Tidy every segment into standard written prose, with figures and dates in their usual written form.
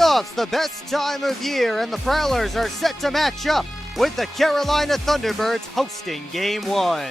playoffs, the best time of year, and the Prowlers are set to match up with the Carolina Thunderbirds hosting Game 1.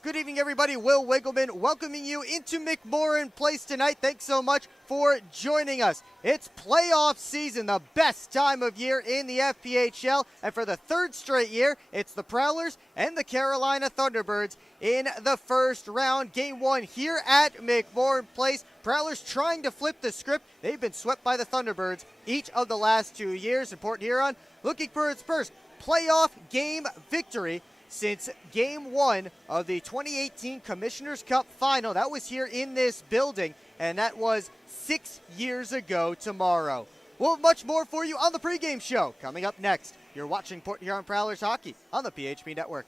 Good evening, everybody. Will Wiggleman welcoming you into McMorran Place tonight. Thanks so much for joining us. It's playoff season, the best time of year in the FPHL, and for the third straight year, it's the Prowlers and the Carolina Thunderbirds in the first round. Game 1 here at McMorran Place. Prowlers trying to flip the script. They've been swept by the Thunderbirds each of the last 2 years. And Port Huron looking for its first playoff game victory since Game 1 of the 2018 Commissioner's Cup Final. That was here in this building, and that was 6 years ago tomorrow. We'll have much more for you on the pregame show coming up next. You're watching Port Huron Prowlers hockey on the PHP Network.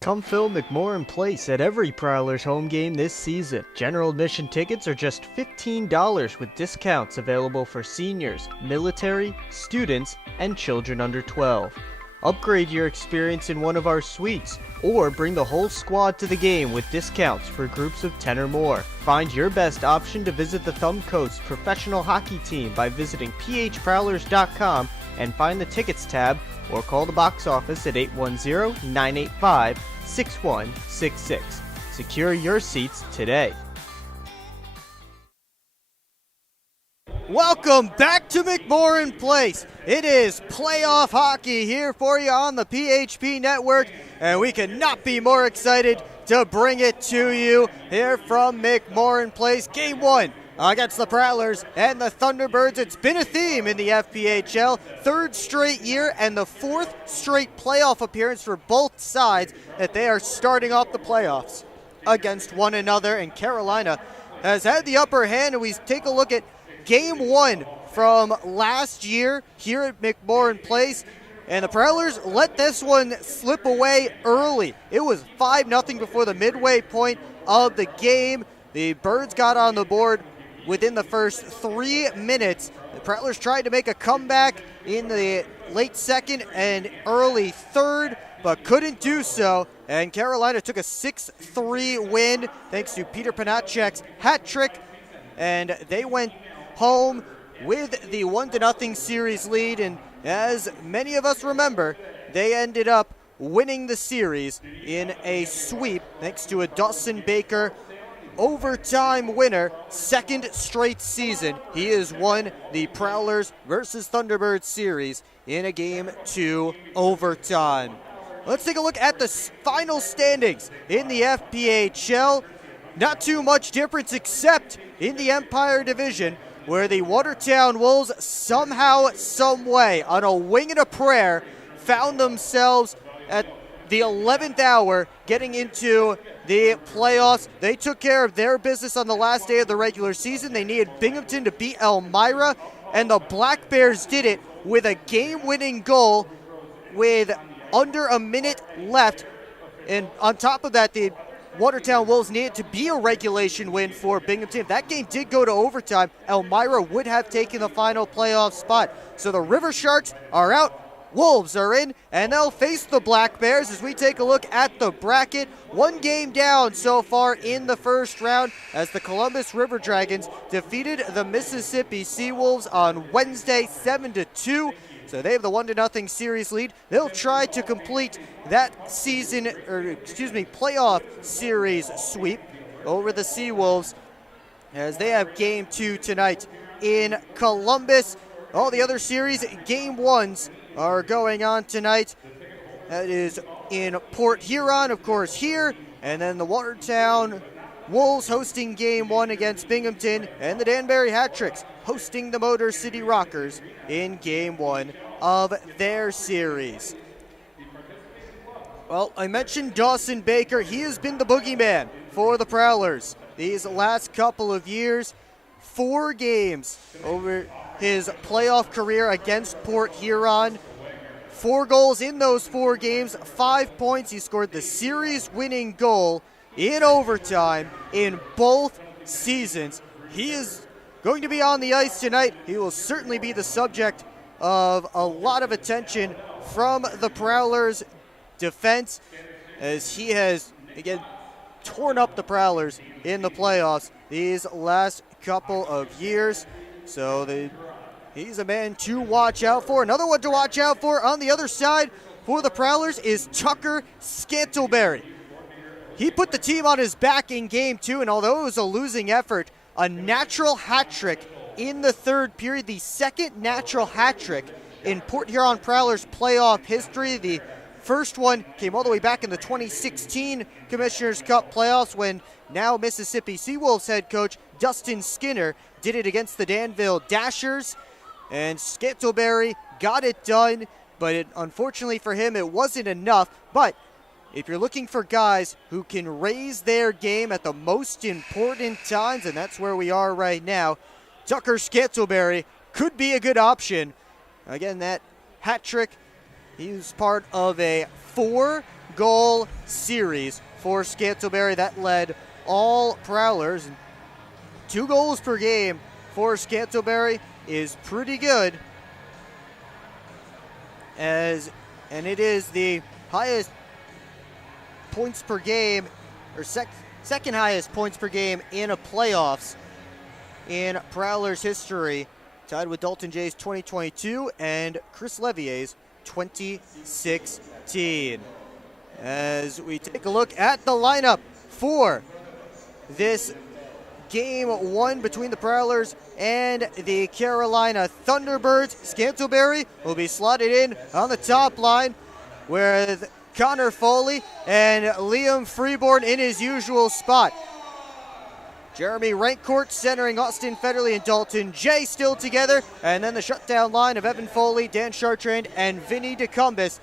Come fill McMorran Place at every Prowlers home game this season. General admission tickets are just $15 with discounts available for seniors, military, students, and children under 12. Upgrade your experience in one of our suites, or bring the whole squad to the game with discounts for groups of 10 or more. Find your best option to visit the Thumb Coast professional hockey team by visiting phprowlers.com and find the tickets tab, or call the box office at 810-985-6166. Secure your seats today. Welcome back to McMorran Place. It is playoff hockey here for you on the PHP Network, and we could not be more excited to bring it to you here from McMorran Place. Game 1 against the Prowlers and the Thunderbirds. It's been a theme in the FPHL. Third straight year and the fourth straight playoff appearance for both sides that they are starting off the playoffs against one another, and Carolina has had the upper hand. And we take a look at Game 1 from last year here at McMorran Place, and the Prowlers let this one slip away early. It was 5-0 before the midway point of the game. The Birds got on the board within the first 3 minutes. The Prowlers tried to make a comeback in the late second and early third, but couldn't do so, and Carolina took a 6-3 win thanks to Peter Panacek's hat trick, and they went home with the 1-0 series lead. And as many of us remember, they ended up winning the series in a sweep thanks to a Dawson Baker overtime winner. Second straight season he has won the Prowlers versus Thunderbirds series in a Game 2 overtime. Let's take a look at the final standings in the FPHL. Not too much difference except in the Empire Division, where the Watertown Wolves somehow, someway, on a wing and a prayer, found themselves at the 11th hour getting into the playoffs. They took care of their business on the last day of the regular season. They needed Binghamton to beat Elmira, and the Black Bears did it with a game-winning goal with under a minute left. And on top of that, the Watertown Wolves needed to be a regulation win for Binghamton. If that game did go to overtime, Elmira would have taken the final playoff spot. So the River Sharks are out, Wolves are in, and they'll face the Black Bears as we take a look at the bracket. One game down so far in the first round as the Columbus River Dragons defeated the Mississippi Seawolves on Wednesday 7-2. So they have the 1-0 series lead. They'll try to complete that playoff series sweep over the Seawolves as they have Game 2 tonight in Columbus. All the other series Game 1s are going on tonight. That is in Port Huron, of course, here, and then the Watertown Wolves hosting Game 1 against Binghamton, and the Danbury Hat-Tricks hosting the Motor City Rockers in Game 1 of their series. Well, I mentioned Dawson Baker. He has been the boogeyman for the Prowlers these last couple of years. 4 games over his playoff career against Port Huron. 4 goals in those 4 games, 5 points. He scored the series-winning goal in overtime in both seasons. He is going to be on the ice tonight. He will certainly be the subject of a lot of attention from the Prowlers defense, as he has, again, torn up the Prowlers in the playoffs these last couple of years. So he's a man to watch out for. Another one to watch out for on the other side for the Prowlers is Tucker Scantlebury. He put the team on his back in game 2, and although it was a losing effort, a natural hat trick in the third period, the second natural hat trick in Port Huron Prowlers playoff history. The first one came all the way back in the 2016 Commissioners Cup playoffs when now Mississippi Seawolves head coach Dustin Skinner did it against the Danville Dashers, and Scantlebury got it done, but unfortunately for him, it wasn't enough. But if you're looking for guys who can raise their game at the most important times, and that's where we are right now, Tucker Scantlebury could be a good option. Again, that hat trick, he was part of a 4-goal series for Scantlebury that led all Prowlers. 2 goals per game for Scantlebury is pretty good, and it is the highest points per game, or second highest points per game in a playoffs in Prowlers history, tied with Dalton Jay's 2022 and Chris Levier's 2016. As we take a look at the lineup for this game 1 between the Prowlers and the Carolina Thunderbirds, Scantlebury will be slotted in on the top line with Connor Foley and Liam Freeborn in his usual spot. Jeremy Rancourt centering Austin Federley and Dalton Jay still together, and then the shutdown line of Evan Foley, Dan Chartrand, and Vinny DeCumbus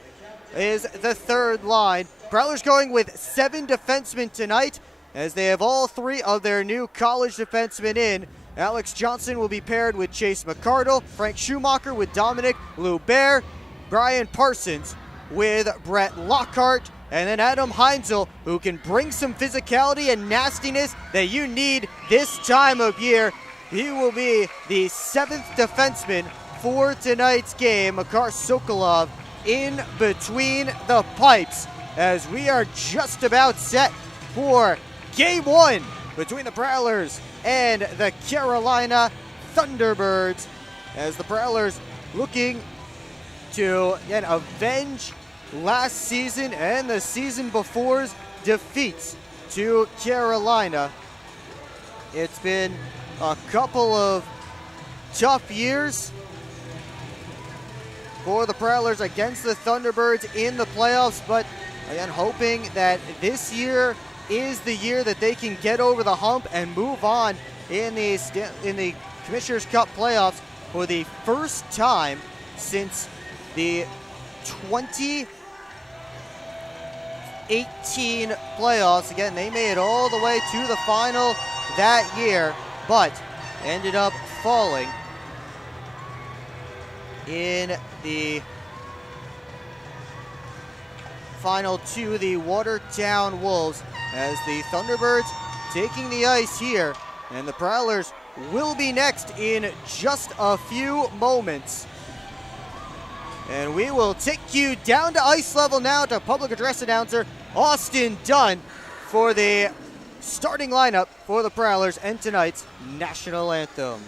is the third line. Prowlers going with 7 defensemen tonight, as they have all 3 of their new college defensemen in. Alex Johnson will be paired with Chase McCardle, Frank Schumacher with Dominic Loubert, Brian Parsons with Brett Lockhart, and then Adam Heinzel, who can bring some physicality and nastiness that you need this time of year. He will be the 7th defenseman for tonight's game. Makar Sokolov in between the pipes, as we are just about set for game 1 between the Prowlers and the Carolina Thunderbirds, as the Prowlers looking to, again, avenge last season and the season before's defeats to Carolina. It's been a couple of tough years for the Prowlers against the Thunderbirds in the playoffs, but again, hoping that this year is the year that they can get over the hump and move on in the Commissioners Cup playoffs for the first time since the 2018 playoffs. Again, they made it all the way to the final that year, but ended up falling in the final to the Watertown Wolves, as the Thunderbirds taking the ice here, and the Prowlers will be next in just a few moments. And we will take you down to ice level now to public address announcer Austin Dunn for the starting lineup for the Prowlers and tonight's national anthem.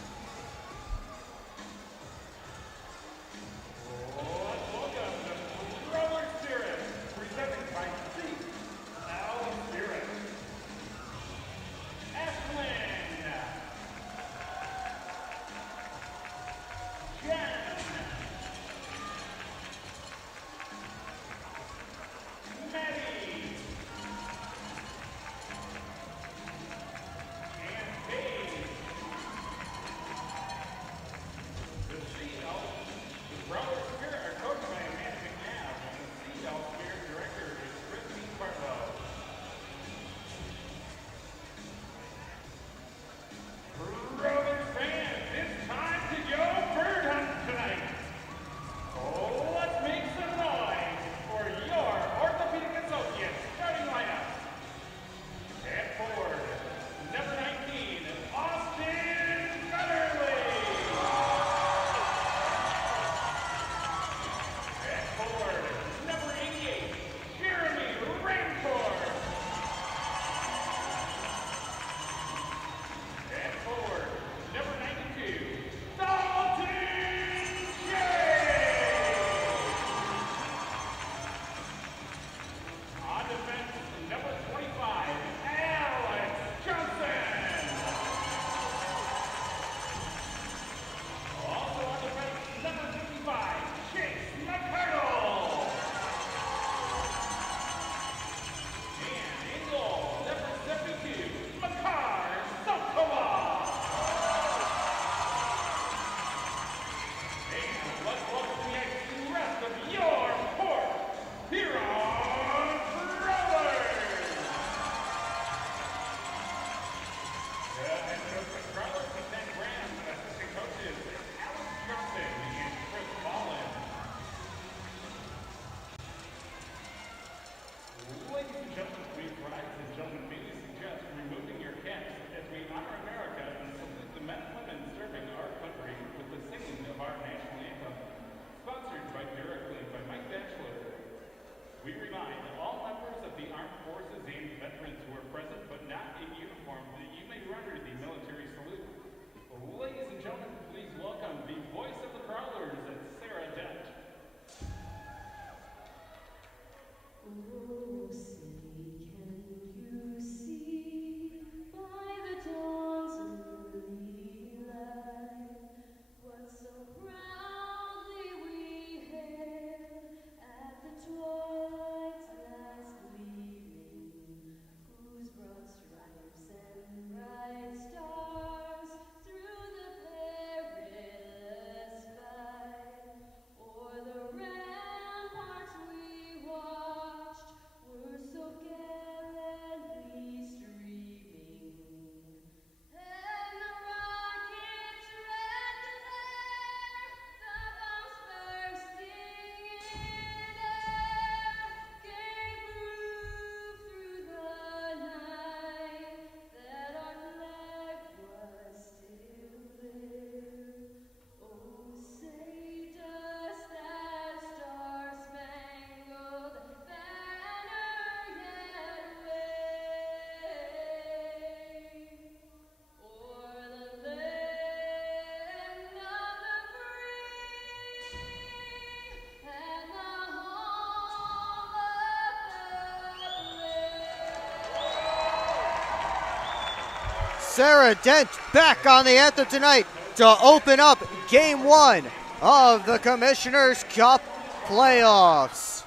Sarah Dent back on the anthem tonight to open up Game 1 of the Commissioner's Cup playoffs.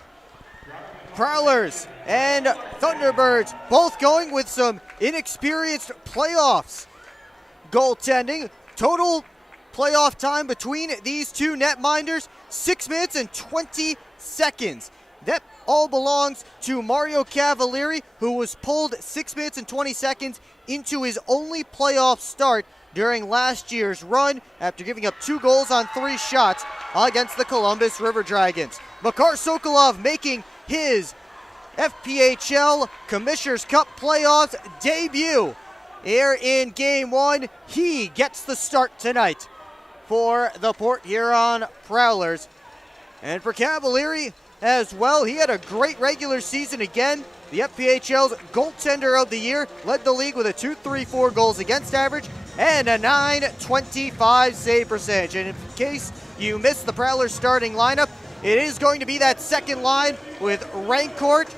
Prowlers and Thunderbirds both going with some inexperienced playoffs goaltending. Total playoff time between these two netminders, 6 minutes and 20 seconds. That all belongs to Mario Cavalieri, who was pulled 6 minutes and 20 seconds into his only playoff start during last year's run after giving up 2 goals on 3 shots against the Columbus River Dragons. Makar Sokolov making his FPHL Commissioner's Cup playoffs debut here in Game 1. He gets the start tonight for the Port Huron Prowlers. And for Cavalieri as well, he had a great regular season again. The FPHL's goaltender of the year, led the league with a .234 goals against average and a .925 save percentage. And in case you missed the Prowlers starting lineup, it is going to be that second line with Rancourt,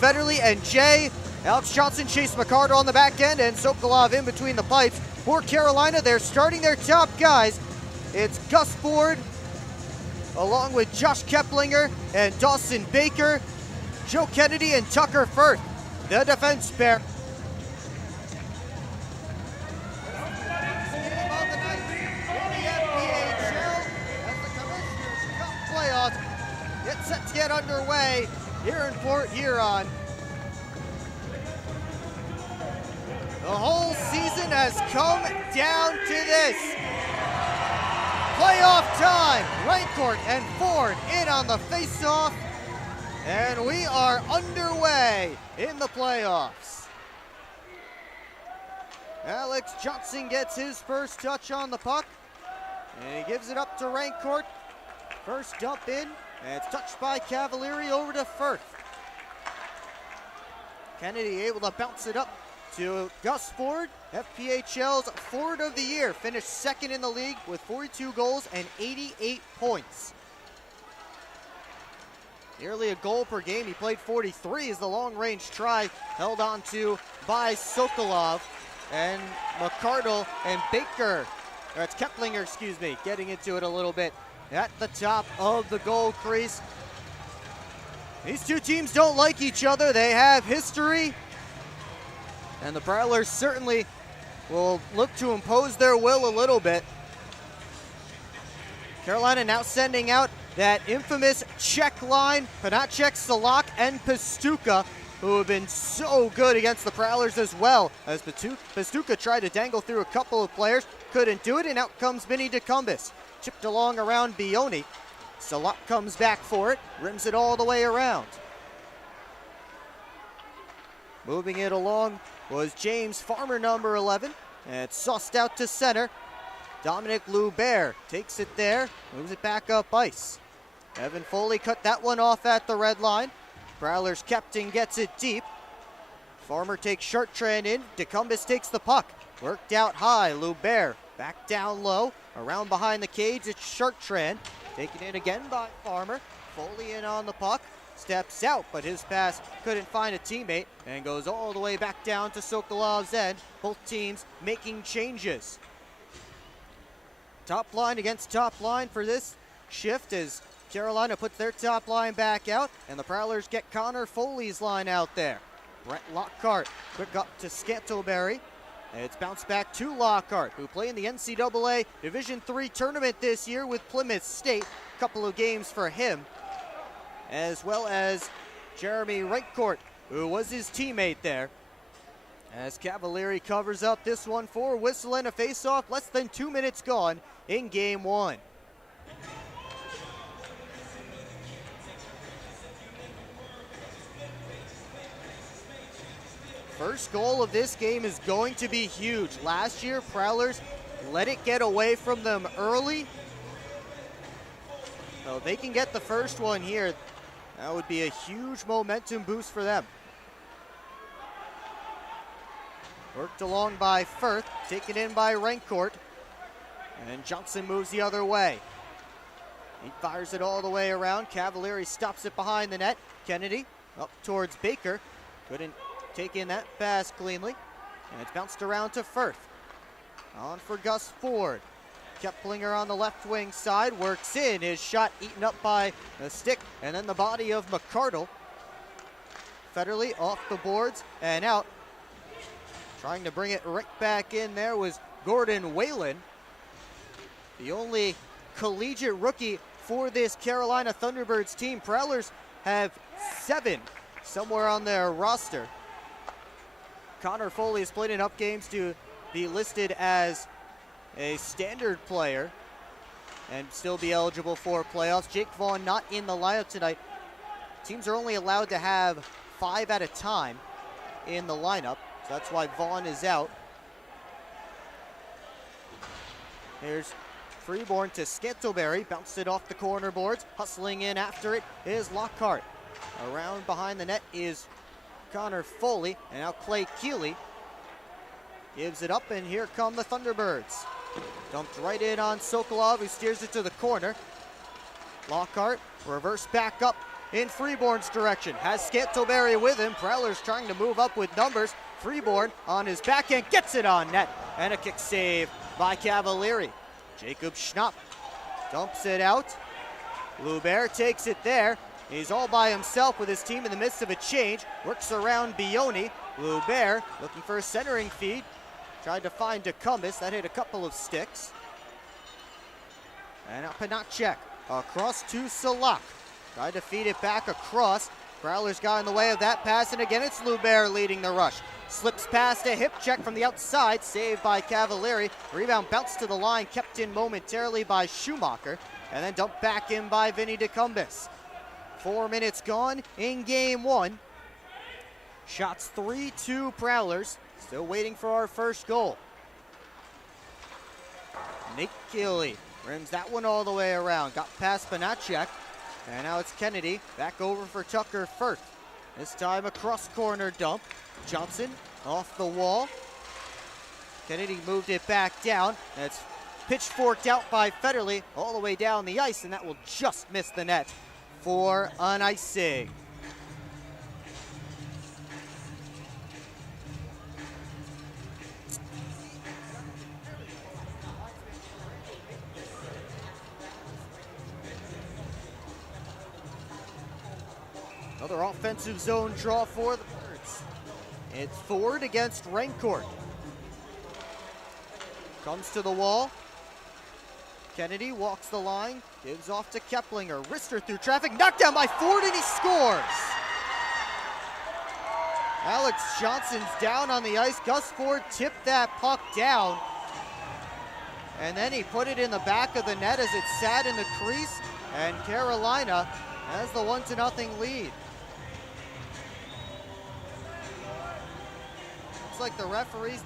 Federley, and Jay. Alex Johnson, Chase McCarter on the back end, and Sokolov in between the pipes. For Carolina, they're starting their top guys. It's Gus Ford, along with Josh Keplinger and Dawson Baker, Joe Kennedy and Tucker Firth, the defense pair. Game of the night in the FPHL as the Commissioner's Cup playoffs get set to get underway here in Port Huron. The whole season has come down to this. Playoff time. Rancourt and Ford in on the face-off. And we are underway in the playoffs. Alex Johnson gets his first touch on the puck. And he gives it up to Rancourt. First dump in. And it's touched by Cavalieri over to Firth. Kennedy able to bounce it up to Gus Ford, FPHL's Forward of the Year, finished second in the league with 42 goals and 88 points. Nearly a goal per game. He played 43 as the long-range try held on to by Sokolov and McCardle and Baker. Or it's Keplinger, excuse me, getting into it a little bit at the top of the goal crease. These two teams don't like each other. They have history. And the Prowlers certainly will look to impose their will a little bit. Carolina now sending out that infamous Czech line, Panacek, Salak, and Pastuka, who have been so good against the Prowlers as well. As Pastuka tried to dangle through a couple of players, couldn't do it, and out comes Minnie DeCumbus. Chipped along around Bioni. Salak comes back for it, rims it all the way around. Moving it along was James Farmer, number 11. And it's sussed out to center. Dominic Loubert takes it there, moves it back up ice. Evan Foley cut that one off at the red line. Prowlers captain gets it deep. Farmer takes Chartrand in. DeCumbus takes the puck. Worked out high. Loubert back down low. Around behind the cage, it's Chartrand. Taken in again by Farmer. Foley in on the puck. Steps out, but his pass couldn't find a teammate and goes all the way back down to Sokolov's end. Both teams making changes. Top line against top line for this shift as Carolina puts their top line back out and the Prowlers get Connor Foley's line out there. Brett Lockhart quick up to Scantleberry. And it's bounced back to Lockhart, who played in the NCAA Division III tournament this year with Plymouth State. A couple of games for him, as well as Jeremy Rancourt, who was his teammate there. As Cavalieri covers up this one for whistle and a face-off, less than 2 minutes gone in Game 1. First goal of this game is going to be huge. Last year, Prowlers let it get away from them early. So they can get the first one here. That would be a huge momentum boost for them. Worked along by Firth, taken in by Rancourt. And Johnson moves the other way. He fires it all the way around. Cavalieri stops it behind the net. Kennedy up towards Baker. Couldn't take in that pass cleanly. And it's bounced around to Firth. On for Gus Ford. Keplinger on the left wing side, works in. His shot eaten up by the stick, and then the body of McCardle. Federley off the boards and out. Trying to bring it right back in there was Gordon Whalen. The only collegiate rookie for this Carolina Thunderbirds team. Prowlers have 7 somewhere on their roster. Connor Foley has played enough games to be listed as a standard player and still be eligible for playoffs. Jake Vaughn not in the lineup tonight. Teams are only allowed to have 5 at a time in the lineup, so that's why Vaughn is out. Here's Freeborn to Scantleberry, bounced it off the corner boards. Hustling in after it is Lockhart. Around behind the net is Connor Foley, and now Clay Keeley gives it up, and here come the Thunderbirds. Dumped right in on Sokolov, who steers it to the corner. Lockhart, reverse back up in Freeborn's direction. Has Scantleberry with him. Prowlers trying to move up with numbers. Freeborn on his backhand, gets it on net. And a kick save by Cavalieri. Jacob Schnapp dumps it out. Lubert takes it there. He's all by himself with his team in the midst of a change. Works around Bioni. Lubert looking for a centering feed. Tried to find Decumbus. That hit a couple of sticks. And now Panacek across to Salak. Tried to feed it back across. Prowlers got in the way of that pass, and again it's Lubert leading the rush. Slips past a hip check from the outside, saved by Cavalieri. Rebound bounced to the line, kept in momentarily by Schumacher, and then dumped back in by Vinny Decumbus. 4 minutes gone in game 1. Shots 3-2 Prowlers. Still waiting for our first goal. Nate Keeley rims that one all the way around. Got past Panacek. And now it's Kennedy. Back over for Tucker Firth. This time a cross corner dump. Johnson off the wall. Kennedy moved it back down. And it's pitchforked out by Federley all the way down the ice. And that will just miss the net for an icing. Another offensive zone draw for the Birds. It's Ford against Rancourt. Comes to the wall. Kennedy walks the line, gives off to Keplinger. Wrister through traffic, knocked down by Ford, and he scores! Alex Johnson's down on the ice. Gus Ford tipped that puck down. And then he put it in the back of the net as it sat in the crease. And Carolina has the 1-0 lead. Looks like the referees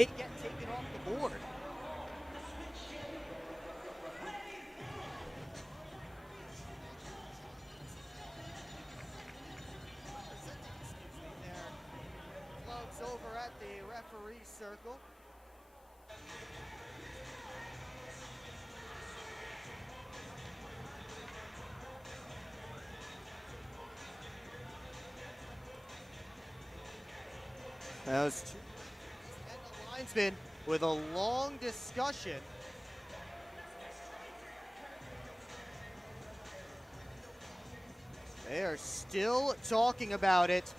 may get taken off the board. Gloves over at the referee circle. That was two. Linesman with a long discussion. They are still talking about it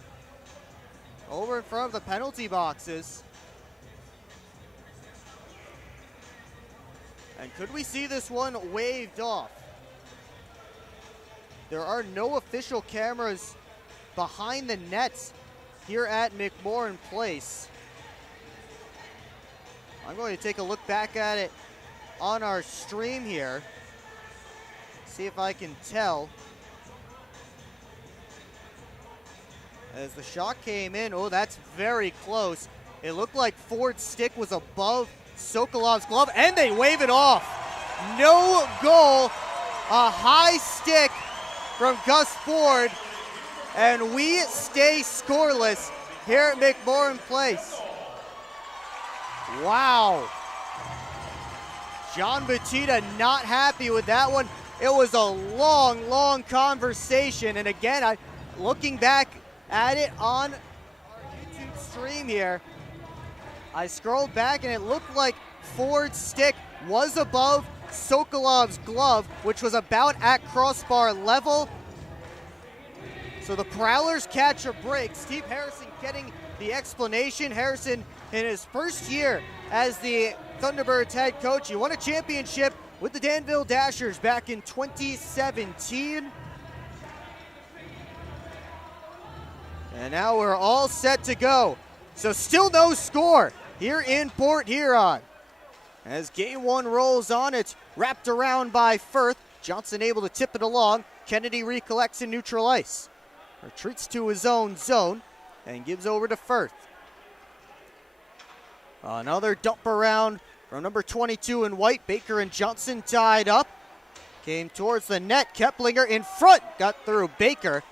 over in front of the penalty boxes. And could we see this one waved off? There are no official cameras behind the nets here at McMorran Place. I'm going to take a look back at it on our stream here. See if I can tell. As the shot came in, oh, that's very close. It looked like Ford's stick was above Sokolov's glove, and they wave it off. No goal, a high stick from Gus Ford, and we stay scoreless here at McMorran Place. Wow. John Batista not happy with that one. It was a long, long conversation, and again, looking back at it on our YouTube stream here, I scrolled back and it looked like Ford's stick was above Sokolov's glove, which was about at crossbar level. So the Prowlers catch a break. Steve Harrison getting the explanation. Harrison, in his first year as the Thunderbirds head coach, he won a championship with the Danville Dashers back in 2017. And now we're all set to go. So still no score here in Port Huron. As game one rolls on, it's wrapped around by Firth. Johnson able to tip it along. Kennedy recollects in neutral ice. Retreats to his own zone and gives over to Firth. Another dump around from number 22 in white. Baker and Johnson tied up. Came towards the net. Keplinger in front. Got through Baker.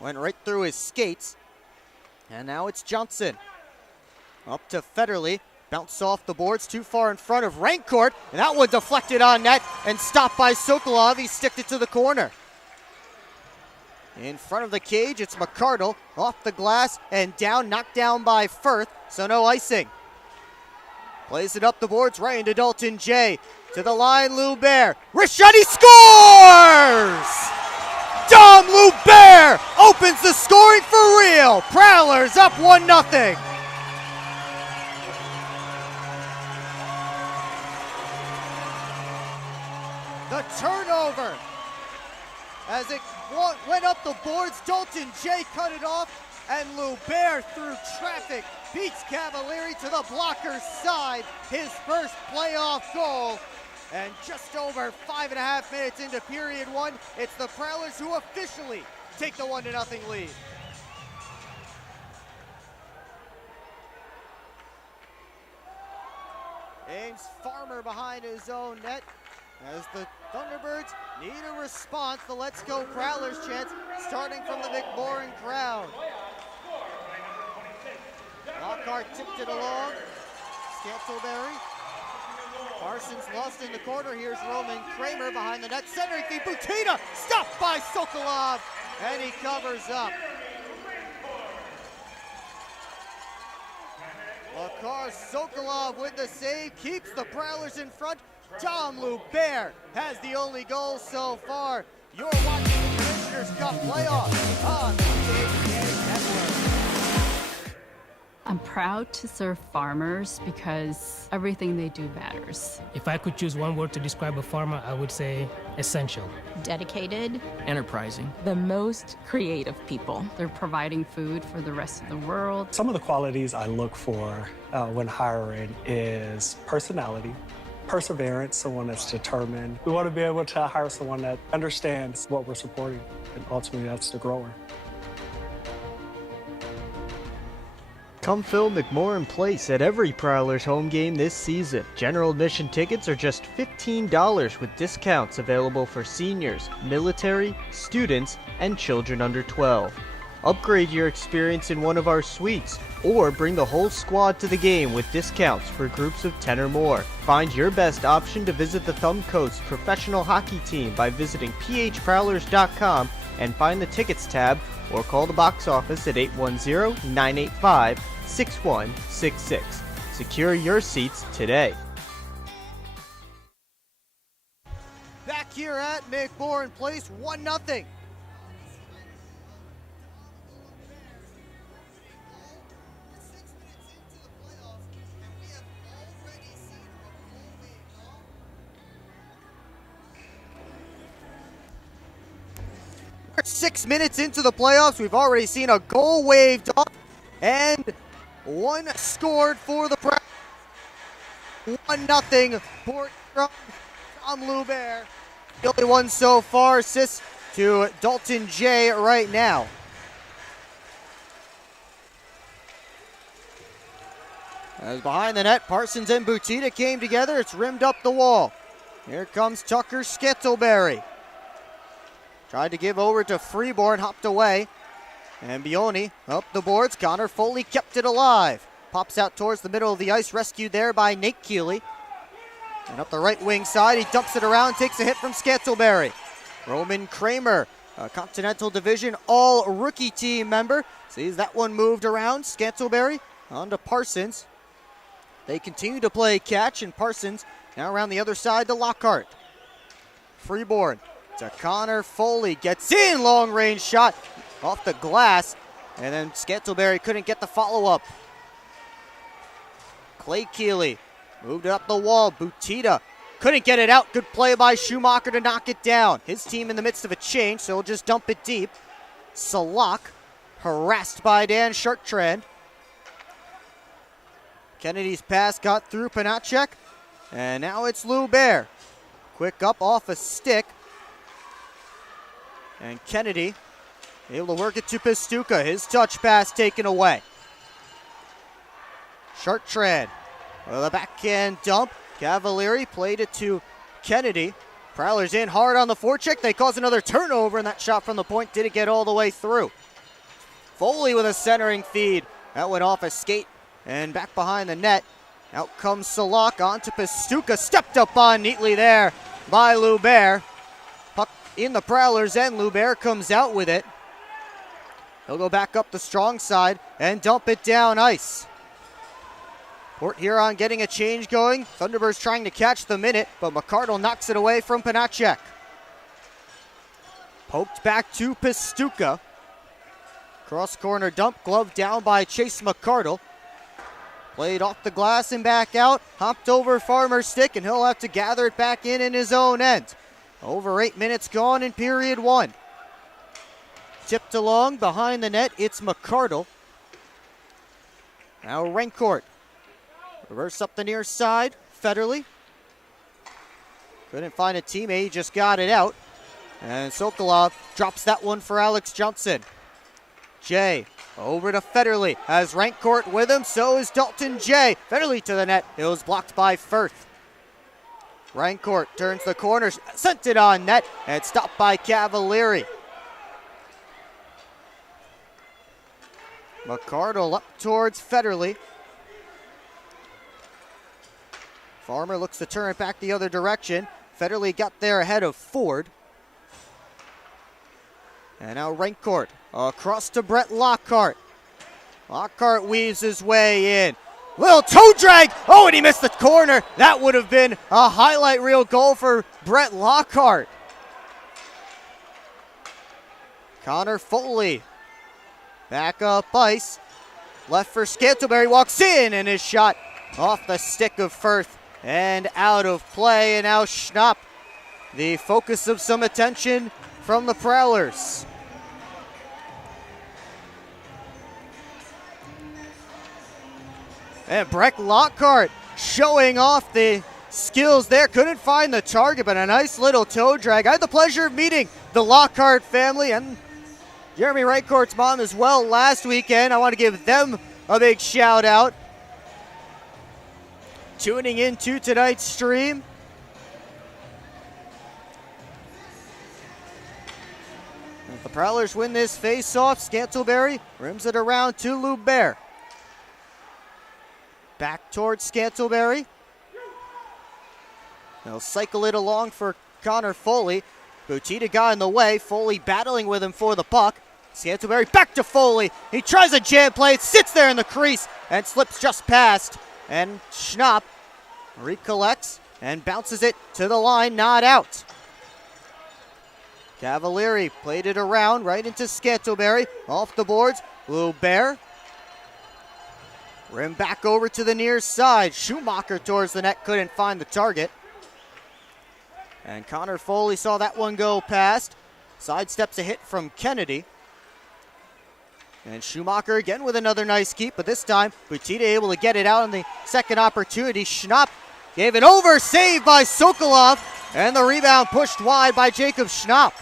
Went right through his skates. And now it's Johnson. Up to Federley. Bounce off the boards. Too far in front of Rancourt. And that one deflected on net and stopped by Sokolov. He sticked it to the corner. In front of the cage, it's McCardle. Off the glass and down. Knocked down by Firth. So no icing. Plays it up the boards right into Dalton J. To the line, Loubert. Richetti scores! Dom Loubert opens the scoring for real. Prowlers up 1-0. The turnover. As it went up the boards, Dalton J cut it off, and Loubert through traffic beats Cavalieri to the blocker's side. His first playoff goal. And just over 5.5 minutes into period one, it's the Prowlers who officially take the 1-0 lead. Ames Farmer behind his own net as the Thunderbirds need a response. The Let's Go Prowlers chants starting from the McMorran crowd. Lockhart tipped it along. Scantleberry. Parsons lost in the corner. Here's Roman Kramer behind the net. Centering feed. Butina stopped by Sokolov, and he covers up. Lakar Sokolov with the save keeps the Prowlers in front. Tom Loubert has the only goal so far. You're watching the Commissioner's Cup playoffs on I'm proud to serve farmers because everything they do matters. If I could choose one word to describe a farmer, I would say essential. Dedicated. Enterprising. The most creative people. They're providing food for the rest of the world. Some of the qualities I look for when hiring is personality, perseverance, someone that's determined. We want to be able to hire someone that understands what we're supporting, and ultimately that's the grower. Come fill McMorran Place at every Prowlers home game this season. General admission tickets are just $15 with discounts available for seniors, military, students, and children under 12. Upgrade your experience in one of our suites, or bring the whole squad to the game with discounts for groups of 10 or more. Find your best option to visit the Thumb Coast professional hockey team by visiting phprowlers.com and find the tickets tab, or call the box office at 810-985-6166. Secure your seats today. Back here at McMorran Place, 1-0. We're 6 minutes into the playoffs. We've already seen a goal waved off and one scored for the Prowlers. 1-0 Port from Tom Loubert. The only one so far. Assist to Dalton J right now. As behind the net, Parsons and Butita came together. It's rimmed up the wall. Here comes Tucker Skettleberry. Tried to give over to Freeborn, hopped away. And Bioni up the boards. Connor Foley kept it alive. Pops out towards the middle of the ice, rescued there by Nate Keeley. And up the right wing side, he dumps it around, takes a hit from Skettleberry. Roman Kramer, a Continental Division all-rookie team member. Sees that one moved around. Skettleberry on to Parsons. They continue to play catch, and Parsons now around the other side to Lockhart. Freeborn to Connor Foley. Gets in, long-range shot off the glass. And then Skettleberry couldn't get the follow-up. Clay Keeley moved it up the wall. Butita couldn't get it out. Good play by Schumacher to knock it down. His team in the midst of a change, so he'll just dump it deep. Salak harassed by Dan Chartrand. Kennedy's pass got through Panacek. And now it's Lou Bear. Quick up off a stick. And Kennedy able to work it to Pistuka. His touch pass taken away. Chartrand with a backhand dump. Cavalieri played it to Kennedy. Prowlers in hard on the forecheck. They cause another turnover, and that shot from the point didn't get all the way through. Foley with a centering feed. That went off a skate and back behind the net. Out comes Salak onto Pistuka. Stepped up on neatly there by Loubert. Puck in the Prowlers end. Loubert comes out with it. He'll go back up the strong side and dump it down ice. Port Huron getting a change going. Thunderbirds trying to catch the minute, but McCardle knocks it away from Panacek. Poked back to Pistuka. Cross corner dump, glove down by Chase McCardle. Played off the glass and back out. Hopped over Farmer's stick, and he'll have to gather it back in his own end. Over 8 minutes gone in period one. Tipped along behind the net, it's McCardle. Now Rancourt. Reverse up the near side, Federley. Couldn't find a teammate, he just got it out. And Sokolov drops that one for Alex Johnson. Jay over to Federley. Has Rancourt with him, so is Dalton Jay. Federley to the net, it was blocked by Firth. Rancourt turns the corner, sent it on net, and stopped by Cavalieri. McCardle up towards Federley. Farmer looks to turn it back the other direction. Federley got there ahead of Ford. And now Rancourt across to Brett Lockhart. Lockhart weaves his way in. Little toe drag. Oh, and he missed the corner. That would have been a highlight reel goal for Brett Lockhart. Connor Foley back up ice. Left for Skettleberry, walks in, and his shot off the stick of Firth and out of play. And now Schnapp, the focus of some attention from the Prowlers. And Brett Lockhart showing off the skills there. Couldn't find the target, but a nice little toe drag. I had the pleasure of meeting the Lockhart family and Jeremy Rancourt's mom as well last weekend. I want to give them a big shout out. Tuning into tonight's stream. If the Prowlers win this face-off, Skettleberry rims it around to Loubert. Back towards Skettleberry. They'll cycle it along for Connor Foley. Butita got in the way. Foley battling with him for the puck. Skettleberry back to Foley. He tries a jam play. It sits there in the crease and slips just past. And Schnapp recollects and bounces it to the line, not out. Cavalieri played it around right into Skettleberry. Off the boards. Loubert. Rim back over to the near side. Schumacher towards the net, couldn't find the target. And Connor Foley saw that one go past. Sidesteps a hit from Kennedy. And Schumacher again with another nice keep, but this time Butita able to get it out on the second opportunity. Schnapp gave it over, saved by Sokolov. And the rebound pushed wide by Jacob Schnapp.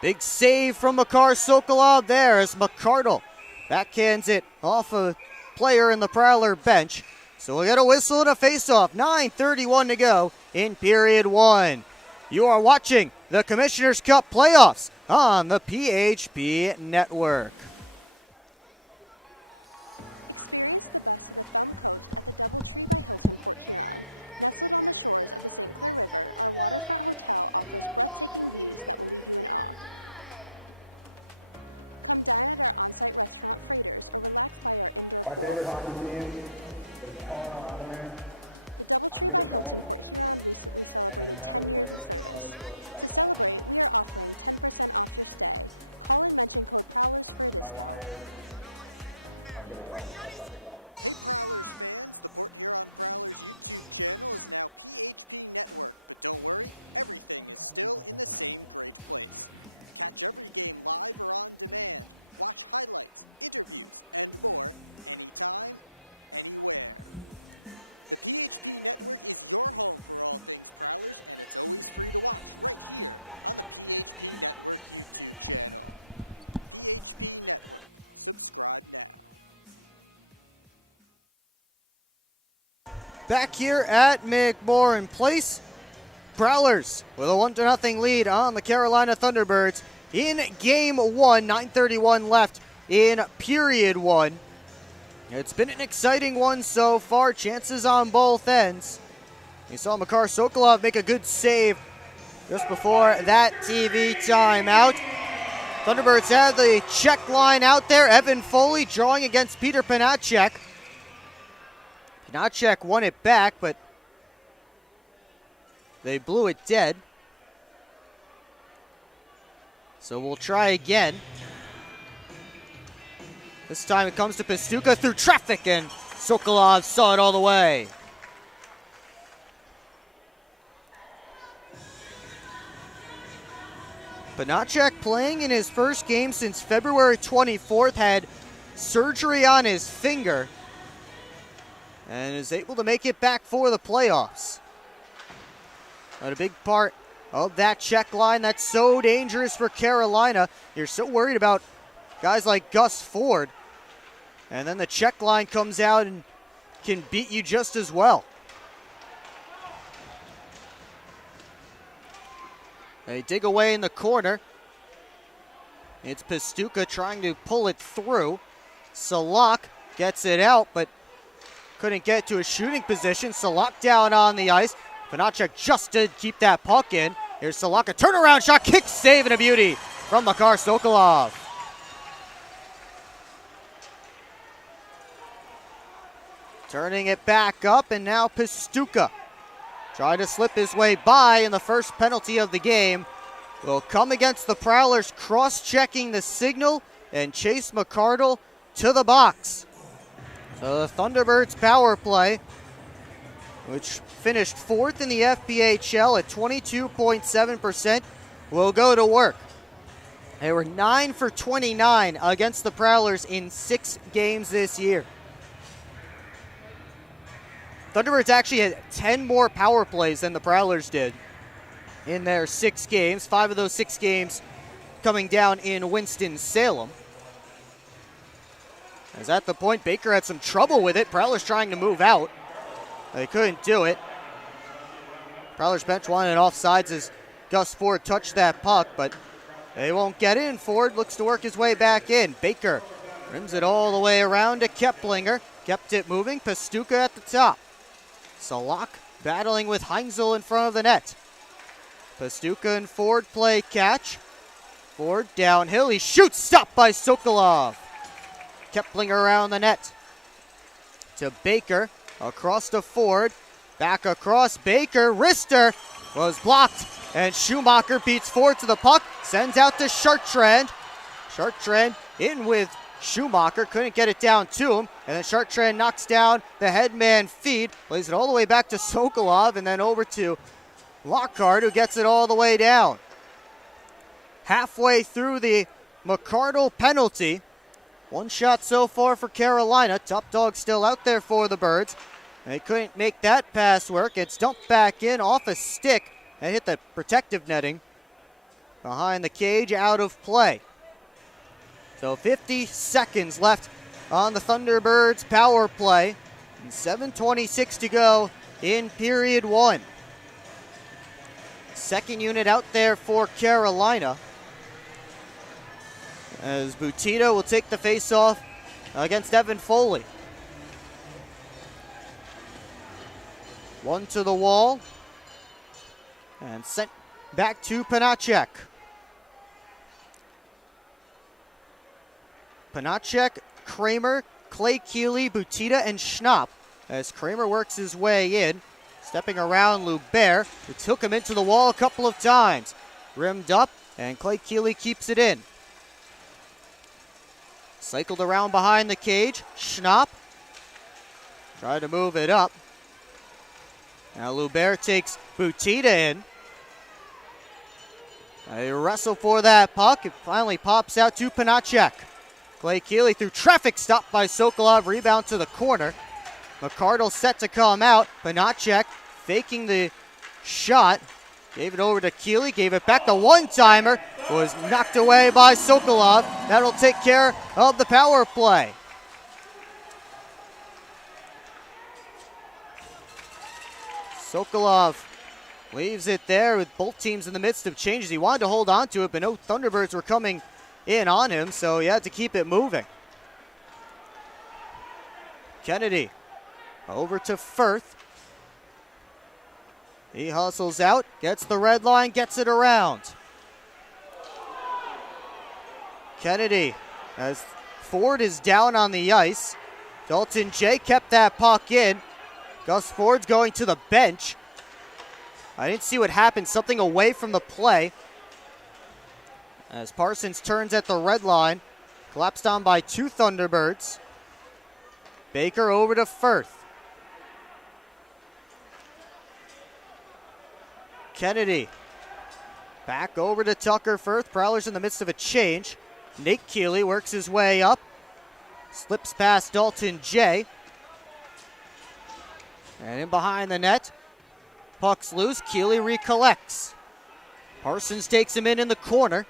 Big save from Makar Sokolov there as McCardle backhands it off a player in the Prowler bench. So we'll get a whistle and a face-off. 9:31 to go in period one. You are watching the Commissioner's Cup playoffs on the PHP Network. Experience the best of the Thumb Coast at the Doubletree by Hilton Port Huron. Nestled on the shores of the St. Clair River, our waterfront hotel offers breathtaking views that will leave you in awe. Come dine at our on-site restaurant Freighters or relax by our indoor pool. The Doubletree by Hilton Port Huron recently celebrated 10 years of service. To celebrate, we are offering 10% off your stay. Call and mention code Prowlers for a discount. Hey Prowlers fans, the Port Huron Prowlers YouTube channel is now PHP Network, but don't worry, everything is still in the same great place. Catch every game live or on demand, watch highlights, interviews, and more anytime, anywhere. The PHP Network is your home for all things Prowlers, and it's always free to watch right here on the PHP Network YouTube channel. PHP Network, subscribe now. Back here at McMorran Place, Prowlers with a 1-0 lead on the Carolina Thunderbirds in game one, 9:31 left in period one. It's been an exciting one so far, chances on both ends. You saw Makar Sokolov make a good save just before that TV timeout. Thunderbirds have the check line out there, Evan Foley drawing against Peter Panacek. Panacek won it back, but they blew it dead. So we'll try again. This time it comes to Pastuca through traffic, and Sokolov saw it all the way. Panacek playing in his first game since February 24th, had surgery on his finger, and is able to make it back for the playoffs. But a big part of that check line that's so dangerous for Carolina. You're so worried about guys like Gus Ford, and then the check line comes out and can beat you just as well. They dig away in the corner. It's Pastuca trying to pull it through. Salak gets it out, but couldn't get to a shooting position. Salak down on the ice. Panacek just did keep that puck in. Here's Salak, a turnaround shot, kick, save, and a beauty from Makar Sokolov. Turning it back up, and now Pastuca trying to slip his way by, and the first penalty of the game will come against the Prowlers, cross-checking the signal, and Chase McCardle to the box. So the Thunderbirds power play, which finished fourth in the FPHL at 22.7%, will go to work. They were 9 for 29 against the Prowlers in 6 games this year. Thunderbirds actually had 10 more power plays than the Prowlers did in their 6 games. 5 of those 6 games coming down in Winston-Salem. As at the point, Baker had some trouble with it. Prowlers trying to move out. They couldn't do it. Prowlers bench wanted offsides as Gus Ford touched that puck, but they won't get in. Ford looks to work his way back in. Baker rims it all the way around to Keplinger. Kept it moving. Pastuca at the top. Salak battling with Heinzel in front of the net. Pastuca and Ford play catch. Ford downhill. He shoots. Stopped by Sokolov. Keplinger around the net. To Baker. Across to Ford. Back across. Baker. Wrister was blocked. And Schumacher beats Ford to the puck. Sends out to Chartrand. Chartrand in with Schumacher. Couldn't get it down to him. And then Chartrand knocks down the headman feed. Plays it all the way back to Sokolov. And then over to Lockhart, who gets it all the way down. Halfway through the McCardle penalty. 1 shot so far for Carolina. Top dog still out there for the Birds. They couldn't make that pass work. It's dumped back in off a stick and hit the protective netting behind the cage, out of play. So 50 seconds left on the Thunderbirds power play, and 7:26 to go in period one. Second unit out there for Carolina, as Butita will take the face-off against Evan Foley. One to the wall and sent back to Panacek. Panacek, Kramer, Clay Keeley, Butita, and Schnapp, as Kramer works his way in, stepping around Lubert, who took him into the wall a couple of times. Rimmed up, and Clay Keeley keeps it in. Cycled around behind the cage. Schnapp tried to move it up. Now Lubert takes Butita in. They wrestle for that puck. It finally pops out to Panacek. Clay Keeley through traffic stop by Sokolov. Rebound to the corner. McCardle set to come out. Panacek faking the shot. Gave it over to Keeley. Gave it back. The one-timer was knocked away by Sokolov. That'll take care of the power play. Sokolov leaves it there with both teams in the midst of changes. He wanted to hold on to it, but no Thunderbirds were coming in on him, so he had to keep it moving. Kennedy over to Firth. He hustles out, gets the red line, gets it around. Kennedy, as Ford is down on the ice. Dalton J kept that puck in. Gus Ford's going to the bench. I didn't see what happened, something away from the play. As Parsons turns at the red line, collapsed on by two Thunderbirds. Baker over to Firth. Kennedy back over to Tucker Firth. Prowlers in the midst of a change. Nate Keeley works his way up. Slips past Dalton J. And in behind the net. Puck's loose. Keeley recollects. Parsons takes him in the corner.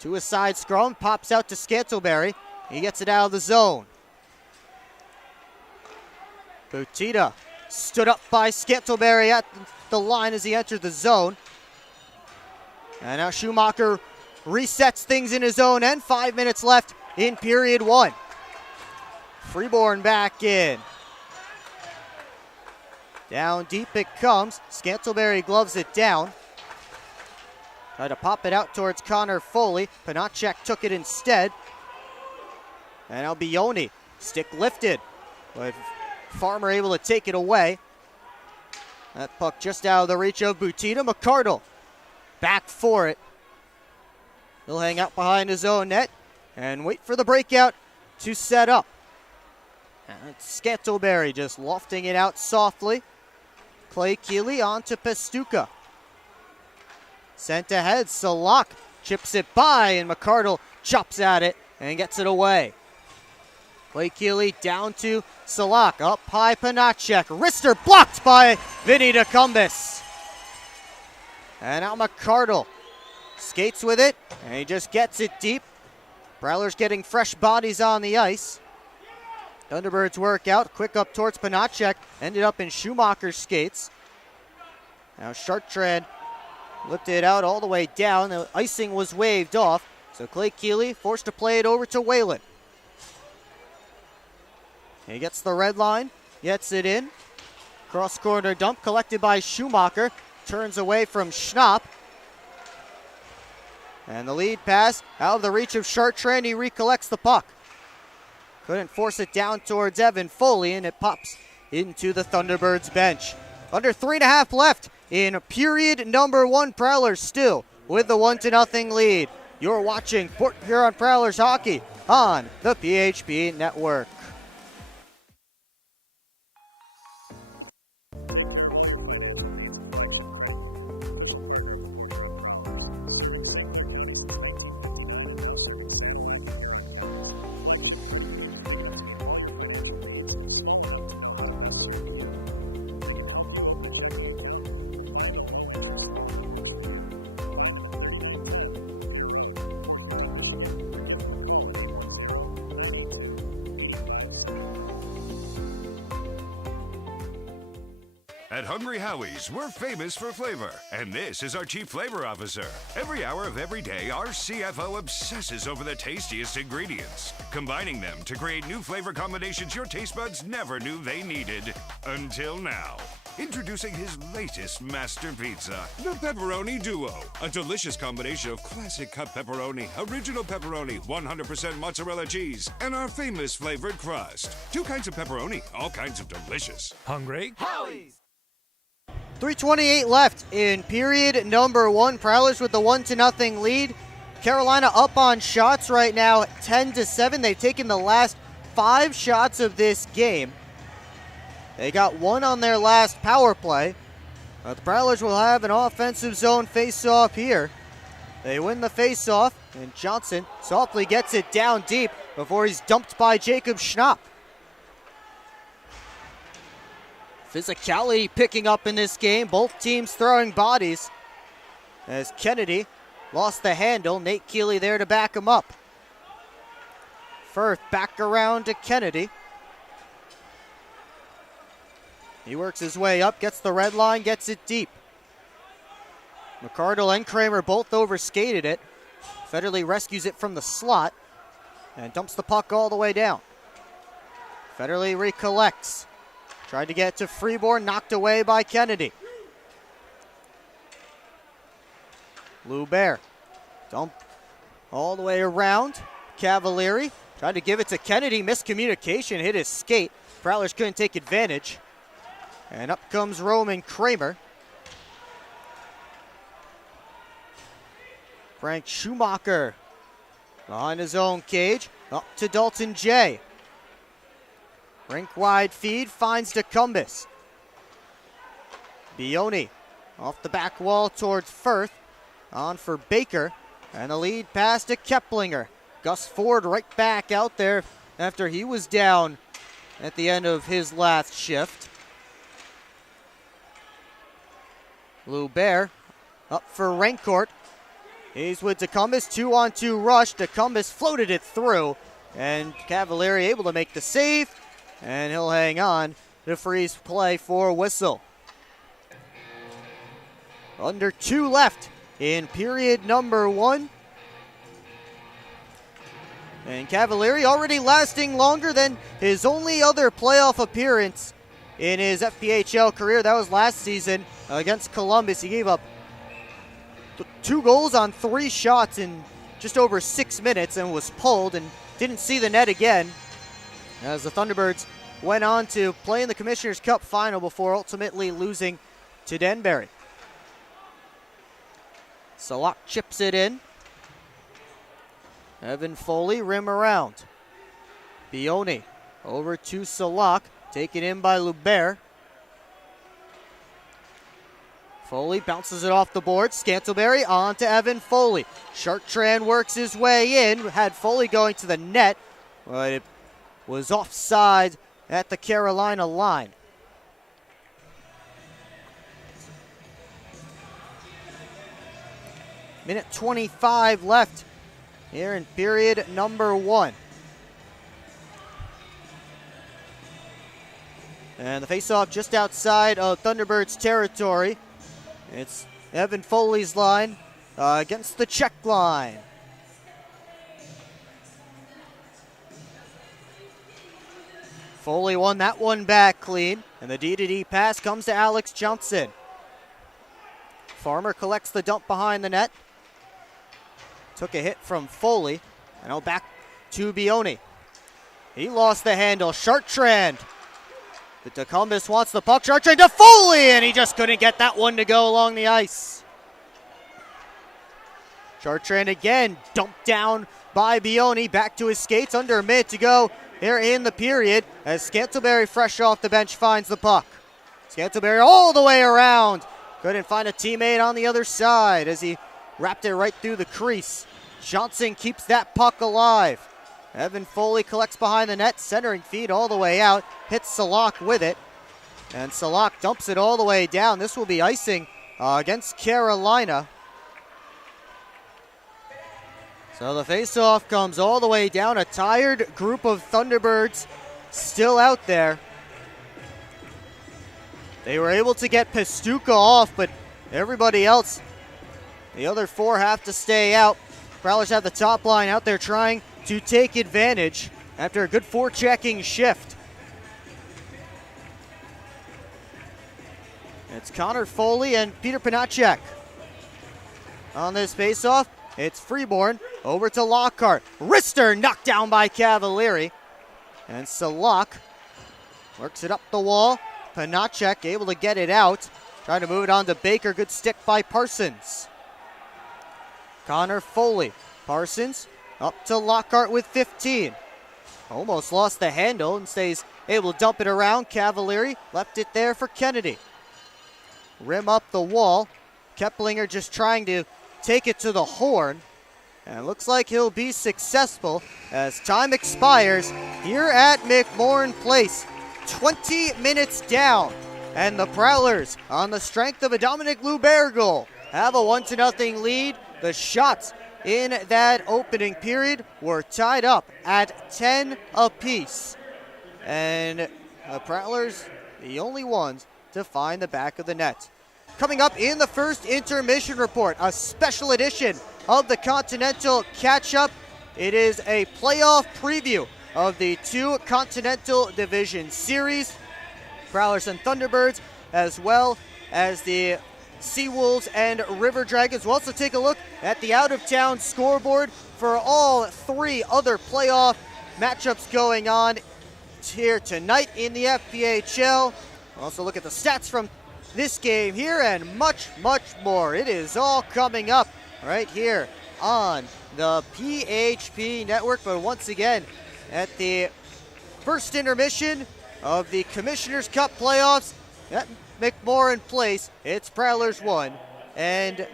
To a side scrum. Pops out to Scantleberry. He gets it out of the zone. Butita stood up by Scantleberry at the line as he entered the zone. And now Schumacher resets things in his own end. 5 minutes left in period one. Freeborn back in. Down deep it comes. Scantleberry gloves it down. Tried to pop it out towards Connor Foley. Panacek took it instead. And Albione, stick lifted. But Farmer able to take it away. That puck just out of the reach of Butita. McCardle back for it. He'll hang out behind his own net and wait for the breakout to set up. And Scantleberry just lofting it out softly. Clay Keeley on to Pastuca. Sent ahead, Salak chips it by, and McCardle chops at it and gets it away. Clay Keeley down to Salak, up high Panacek. Wrister blocked by Vinny DeCumbis. And now McCardle skates with it, and he just gets it deep. Prowlers getting fresh bodies on the ice. Thunderbirds work out, quick up towards Panacek, ended up in Schumacher's skates. Now Chartrand lifted it out all the way down. The icing was waved off, so Clay Keeley forced to play it over to Whalen. He gets the red line, gets it in. Cross corner dump collected by Schumacher, turns away from Schnapp. And the lead pass out of the reach of Chartrand. He recollects the puck. Couldn't force it down towards Evan Foley, and it pops into the Thunderbirds bench. Under 3.5 left in period number one. Prowlers still with the 1-0 lead. You're watching Fort Huron Prowlers hockey on the PHP Network. Take care of all your financial needs at Flagship Credit Union. official partner of the Port Huron Prowlers, serving St. Clair County since 1959 and now serving Sanilac and Huron counties. Flagship Credit Union is big enough to meet all your financial needs and small enough to know how to best serve you. They can help you open a checking account or find a low-interest loan that works for you. Find them at 3910 Lapeer Road, Port Huron, Michigan, or give them a call at 810-982-8575. At Hungry Howie's, we're famous for flavor, and this is our Chief Flavor Officer. Every hour of every day, our CFO obsesses over the tastiest ingredients, combining them to create new flavor combinations your taste buds never knew they needed. Until now. Introducing his latest master pizza, the Pepperoni Duo. A delicious combination of classic cut pepperoni, original pepperoni, 100% mozzarella cheese, and our famous flavored crust. 2 kinds of pepperoni, all kinds of delicious. Hungry? Howie's! 3:28 left in period number 1. Prowlers with the 1-0 lead. Carolina up on shots right now, 10-7. They've taken the last 5 shots of this game. They got 1 on their last power play. The Prowlers will have an offensive zone face-off here. They win the face-off, and Johnson softly gets it down deep before he's dumped by Jacob Schnapp. Physicality picking up in this game. Both teams throwing bodies. As Kennedy lost the handle, Nate Keeley there to back him up. Firth back around to Kennedy. He works his way up, gets the red line, gets it deep. McCardle and Kramer both overskated it. Federley rescues it from the slot and dumps the puck all the way down. Federley recollects. Tried to get to Freeborn, knocked away by Kennedy. Lubert, dump all the way around. Cavalieri tried to give it to Kennedy, miscommunication, hit his skate. Prowlers couldn't take advantage. And up comes Roman Kramer. Frank Schumacher behind his own cage, up to Dalton J. Rink wide feed, finds DeCumbis. Bioni off the back wall towards Firth. On for Baker. And the lead pass to Keplinger. Gus Ford right back out there after he was down at the end of his last shift. Lubert up for Rancourt. He's with DeCumbis, 2-on-2 rush. DeCumbis floated it through, and Cavalieri able to make the save, and he'll hang on to freeze play for a whistle. Under 2 left in period number 1. And Cavalieri already lasting longer than his only other playoff appearance in his FPHL career. That was last season against Columbus. He gave up 2 goals on 3 shots in just over 6 minutes and was pulled and didn't see the net again as the Thunderbirds went on to play in the Commissioner's Cup final before ultimately losing to Denbury. Salak chips it in. Evan Foley, rim around. Bioni over to Salak, taken in by Lubert. Foley bounces it off the board. Scantleberry on to Evan Foley. Chartrand works his way in. Had Foley going to the net, but it was offside at the Carolina line. Minute 25 left here in period number 1. And the faceoff just outside of Thunderbirds territory. It's Evan Foley's line against the Czech line. Foley won that one back clean, and the D-to-D pass comes to Alex Johnson. Farmer collects the dump behind the net. Took a hit from Foley, and now back to Bioni. He lost the handle. Chartrand. But DeCumbis wants the puck. Chartrand to Foley, and he just couldn't get that one to go along the ice. Chartrand again dumped down by Bioni. Back to his skates. Under a minute to go here in the period as Scantleberry, fresh off the bench, finds the puck. Scantleberry all the way around Couldn't find a teammate on the other side as he wrapped it right through the crease. Johnson keeps that puck alive. Evan Foley collects behind the net, centering feed all the way out, hits Salak with it, and Salak dumps it all the way down. This will be icing against Carolina. So the faceoff comes all the way down. A tired group of Thunderbirds still out there. They were able to get Pastuca off, but everybody else, the other four, have to stay out. Prowlers have the top line out there trying to take advantage after a good forechecking shift. It's Connor Foley and Peter Panacek. On this faceoff, it's Freeborn over to Lockhart. Wrister knocked down by Cavalieri. And Salak works it up the wall. Panacek able to get it out. Trying to move it on to Baker. Good stick by Parsons. Connor Foley. Parsons up to Lockhart with 15. Almost lost the handle and stays able to dump it around. Cavalieri left it there for Kennedy. Rim up the wall. Keplinger just trying to take it to the horn. And it looks like he'll be successful as time expires here at McMorran Place. 20 minutes down. And the Prowlers, on the strength of a Dominic Lubert goal, have a 1-0 lead. The shots in that opening period were tied up at 10 apiece. And the Prowlers, the only ones to find the back of the net. Coming up in the first intermission report, a special edition of the Continental Catch-Up. It is a playoff preview of the two Continental Division Series, Prowlers and Thunderbirds, as well as the Seawolves and River Dragons. We'll also take a look at the out-of-town scoreboard for all three other playoff matchups going on here tonight in the FPHL. We'll also look at the stats from this game here and much, much more. It is all coming up right here on the PHP Network. But once again, at the first intermission of the Commissioner's Cup playoffs at McMorran Place, it's Prowlers 1 and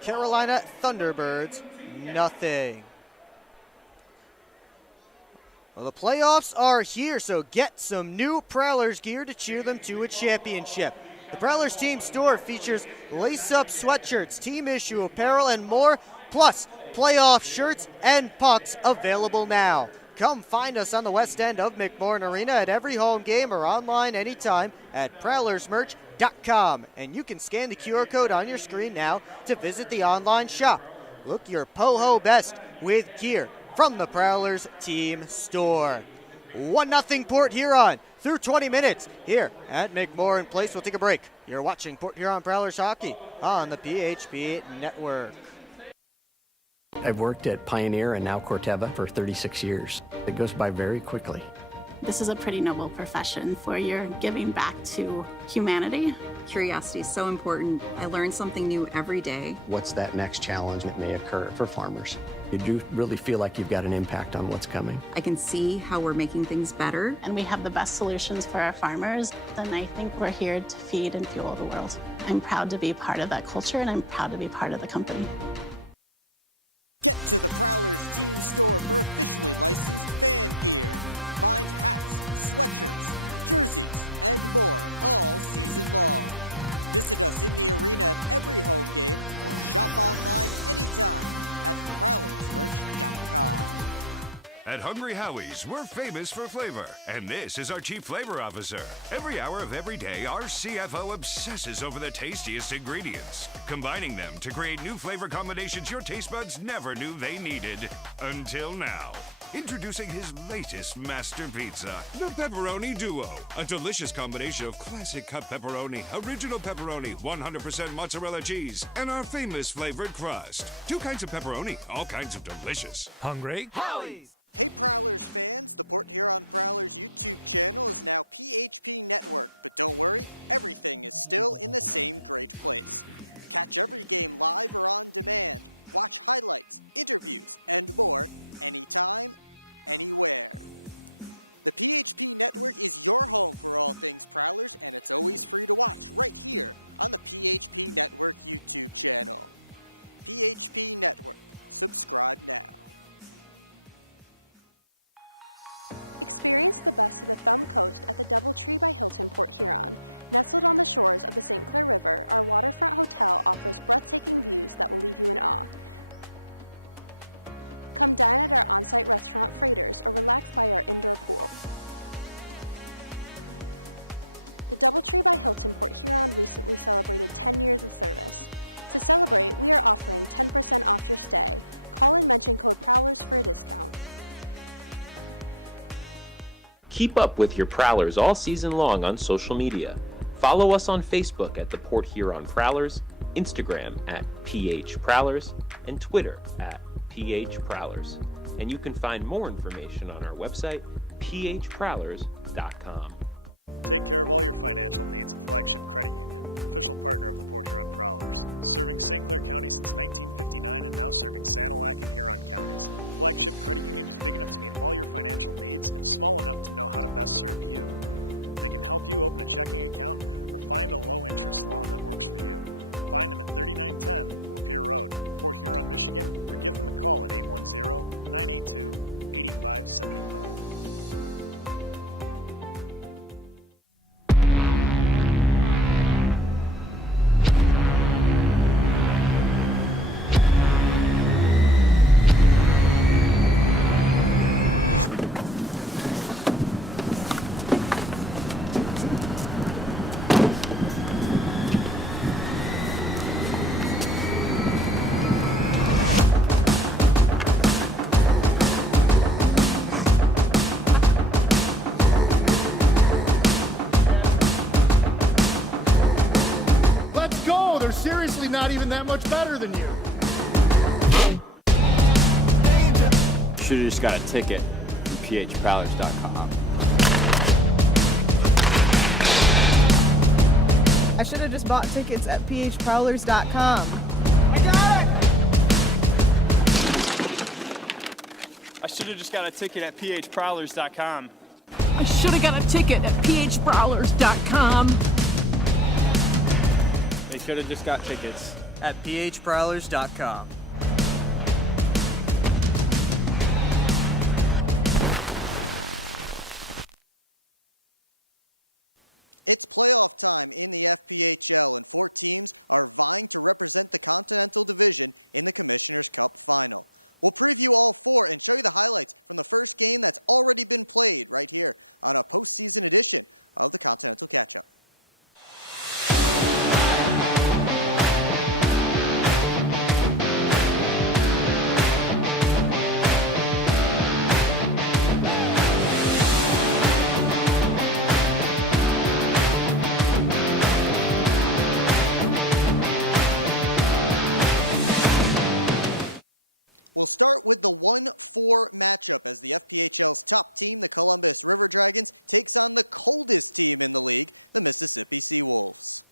Carolina Thunderbirds nothing. Well, the playoffs are here, so get some new Prowlers gear to cheer them to a championship. The Prowlers team store features lace-up sweatshirts, team issue apparel, and more, plus playoff shirts and pucks available now. Come find us on the west end of McMorran Arena at every home game or online anytime at prowlersmerch.com. And you can scan the QR code on your screen now to visit the online shop. Look your po-ho best with gear from the Prowlers team store. 1-0 Port Huron through 20 minutes here at McMorran Place. We'll take a break. You're watching Port Huron Prowlers hockey on the PHP Network. I've worked at Pioneer and now Corteva for 36 years. It goes by very quickly. This is a pretty noble profession where you're giving back to humanity. Curiosity is so important. I learn something new every day. What's that next challenge that may occur for farmers? You do really feel like you've got an impact on what's coming. I can see how we're making things better. And we have the best solutions for our farmers. And I think we're here to feed and fuel the world. I'm proud to be part of that culture, and I'm proud to be part of the company. Get to the Prowlers team store for officially licensed fan gear. Find hats, sweatshirts, jerseys, and more all season long. Visit us in the arena at every home game or shop online anytime at prowlersmerch.com. At Hungry Howie's, we're famous for flavor, and this is our Chief Flavor Officer. Every hour of every day, our CFO obsesses over the tastiest ingredients, combining them to create new flavor combinations your taste buds never knew they needed. Until now. Introducing his latest master pizza, the Pepperoni Duo. A delicious combination of classic cut pepperoni, original pepperoni, 100% mozzarella cheese, and our famous flavored crust. 2 kinds of pepperoni, all kinds of delicious. Hungry? Howie's! Hey Prowlers fans, the Port Huron Prowlers YouTube channel is now PHP Network, but don't worry, everything is still in the same great place. Catch every game live or on demand, watch highlights, interviews, and more anytime, anywhere. The PHP Network is your home for all things Prowlers, and it's always free to watch right here on the PHP Network YouTube channel. PHP Network. Subscribe now. Experience the best of the Thumb Coast at the DoubleTree by Hilton Port Huron. Nestled on the shores of the St. Clair River, our waterfront hotel offers breathtaking views that will leave you in awe. Come dine at our on-site restaurant Freighters or relax by our indoor pool. The DoubleTree by Hilton Port Huron recently celebrated 10 years of service. To celebrate, we are offering 10% off your stay. Call and mention code Prowlers for a discount. Keep up with your Prowlers all season long on social media. Follow us on Facebook at the Port Huron Prowlers, Instagram at PH Prowlers, and Twitter at PH Prowlers. And you can find more information on our website, phprowlers.com. Take care of all your financial needs at Flagship Credit Union, official partner of the Port Huron Prowlers. Serving St. Clair County since 1959 and now serving Sanilac and Huron counties. Flagship Credit Union is big enough to meet all your financial needs and small enough to know how to best serve you. They can help you open a checking account or find a low-interest loan that works for you. Find them at 3910 Lapeer Road, Port Huron, Michigan, or give them a call at 810-982-8575. Seriously, not even that much better than you. Should've just got a ticket from phprowlers.com. I should have just bought tickets at phprowlers.com. I got it! I should have just got a ticket at phprowlers.com. I should have got a ticket at phprowlers.com. They should have just got tickets at phprowlers.com. It's playoff time in the FPHL, and 4 teams are vying to represent the Continental Division in the Commissioner's Cup Final. We'll preview all 4 and show you the highlights from the first game that's already been played right here on a postseason edition of the Continental Catch-Up. We'll start with the 1-4 matchup as the FPHL's top team, the Columbus River Dragons, takes on the coldest team in the league, the Mississippi Seawolves.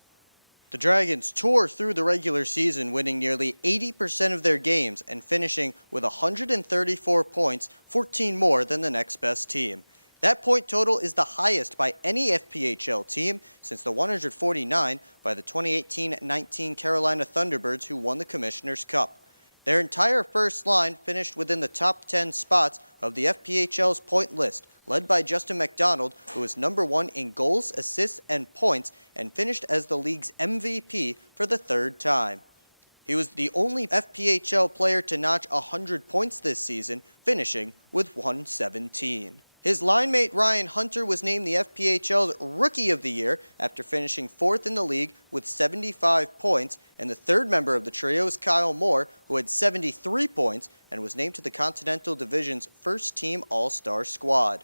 The Dragons tore through the regular season, winning nearly 80% of their games and finishing with 134 points, 14 more than the next best team. That point total is the highest by any FPHL team since the 149 by the 2018-19 Carolina Thunderbirds, who won the Commissioner's Cup. Their entire first line finished within the top 10 spots of the FPHL's point list, led by Justin McDonald, who was number 1 in goals, assists, and points, and finished as the league's MVP for the 3rd time. He was the only FPHL player to notch 100 points this season, finishing with 117. His line mate Ryan Hunter was named the FPHL's Rookie of the Year after finishing 4th in the league with 75 points, and the 3rd member of the trio is Kyle Moore, who had 73 points and was named to the Continental Division's first-team All-Star squad.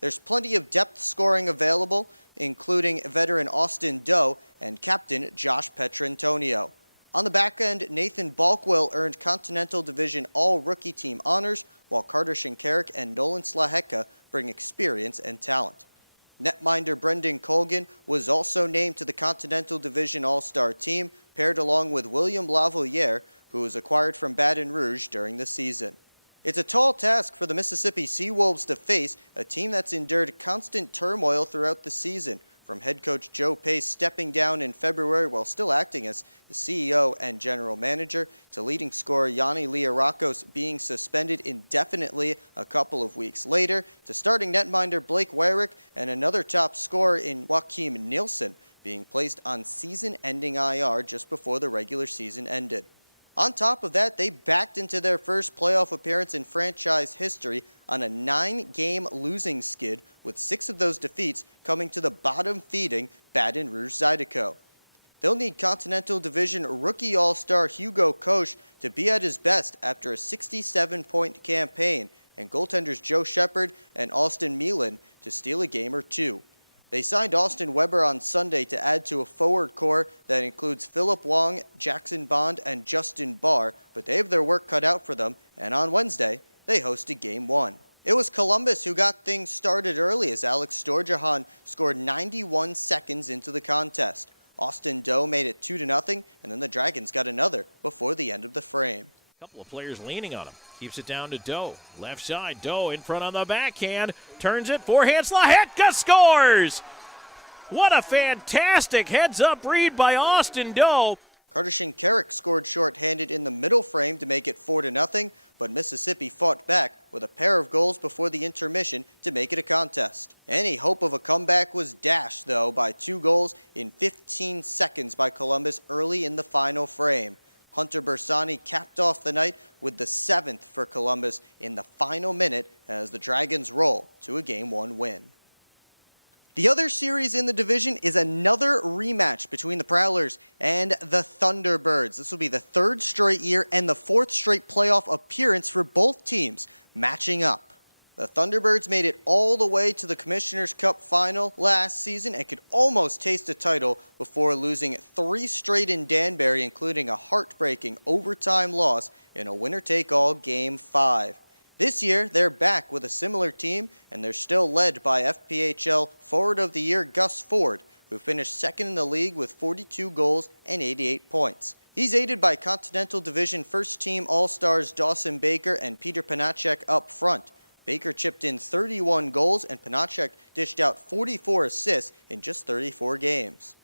There's plenty of depth scoring available, including veteran Austin Doe and captain Josh Petrantonio. On the back end, Nathan Balkwell earned Continental Division All-Rookie Team honors, while Carter Shinkarik and Nolan Slaheka bring experience and talent. Netminder Brendan Colgan was also named to the Continental Division All-Star team, paired along with William Lavaliere, who was acquired from Baton Rouge during the season. It's a tall task for the Mississippi Seawolves to face a team that's endured constant turmoil throughout the season, from head coach Joe Pace stepping down in February while still acting as the CEO and general manager, to leading scorer Yanni Liarakos being suspended indefinitely a couple of weeks later, to starting netminder Blake Wyrick and another top scorer in Joakim Nielsen being placed on season-ending IR just before the regular season ended. On top of that, they backed into their first playoff appearance in franchise history on a 9-game losing skid, with 6 of those defeats coming to the bottom-feeding Baton Rouge Zydeco. They'll need Continental Division rookie all-star Hugo Koch to be at his best after a 67-point campaign, and goaltenders Joe Shepard and Austin Milan to steal a game or two. They signed Austin Weber on Sunday to add to a forward core that includes Philip Wong, Jackson Bond, and Justin Barr, but they have their work cut out for them, and on Wednesday, they hosted Game 1. It was Columbus who got things started early as Alex Storjahan scored 91 seconds into the contest. Austin Doe made it 2-0, and then the Dragons got another before the end of the frame. A couple of players leaning on him. Keeps it down to Doe. Left side, Doe in front on the backhand. Turns it, forehand, Slahetka scores! What a fantastic heads-up read by Austin Doe. Carter Shinkarik scored shorthanded in the middle frame to make it 4-0, but Mississippi fought back with a pair of goals before the intermission to make it a contest. Any hope of a comeback was dashed, though, by 2 goals in 15 seconds by Columbus early in the final frame. Hunter Bersani capped off the night with the 7th for Columbus in the final minute as the Dragons roll to a Game 1 win. The other series in the division is another rematch between the Prowlers and the Thunderbirds. This will be the 3rd straight year and the 4th straight playoff appearance for both teams matching up. The Thunderbirds made it all the way to the Commissioner's Cup final last season and could almost taste a title before losing 3 straight in Danbury, including a heartbreaking overtime loss in a winner-take-all Game 5. This year, they're back with a similar team, and they're still led by FPHL Forward of the Year Gus Ford, who finished 2nd in the league with 42 goals and 88 points. He's aided by Continental Division first-team All-Stars Dawson Baker and Peter Panacek up front. Baker chipped in 31 goals, and Panacek dished out 44 assists in just 34 games.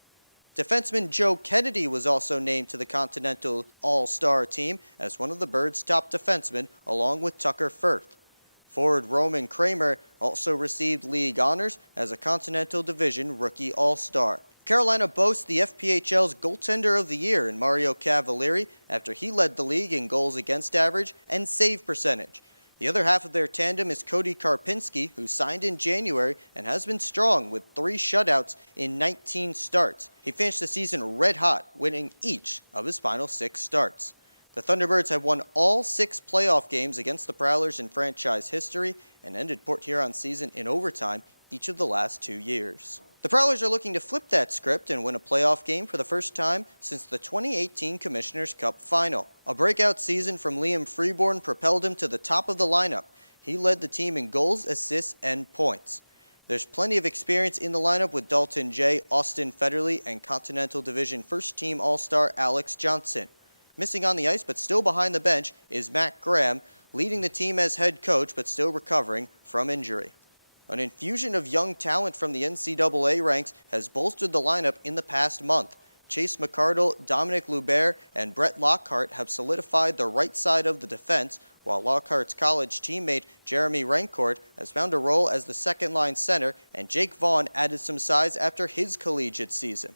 Defenseman Joe Kennedy was also named to the Continental All-Star team as one of the Birds' top defensemen, along with Tucker Firth. Forward Roman Kramer also received league honors as a Continental Division Rookie All-Star. Carolina boasts the FPHL's Goaltender of the Year in Mario Cavalieri after he led the league in goals against average and save percentage. The other half of their tandem is Cody Karpinski, who signed in January and has been strong with 3 shutouts in 19 starts. He finished the season red hot, winning each of his final 6 starts. The Thunderbirds have won all 6 playoff games against the Prowlers in franchise history and ended Port Huron's season in overtime each of the last 2 years. The Prowlers are looking to flip that script and win a playoff game for the first time since the 2018 Commissioner's Cup final. A breakout season from Liam Freeborn propelled him to the top of the lineup. He led the team in goals, assists, and points. There's plenty of experience in the lineup with Dalton Jay, Austin Federley, and Continental Division first-team All-Star Alex Johnson. Missing on the ice but still behind the bench is Matt Graham, leading the team as head coach but still recovering from injury. An infusion of young talent from the NCAA ranks has bolstered the lineup in the past month. Chase McCardle, Dominic Lubert, and Brett Lockhart have solidified the right side of the defense, while Lockhart's college teammate Jeremy Rancourt has found a role as the second-line center, and Jake Vaughn added some size after his collegiate season.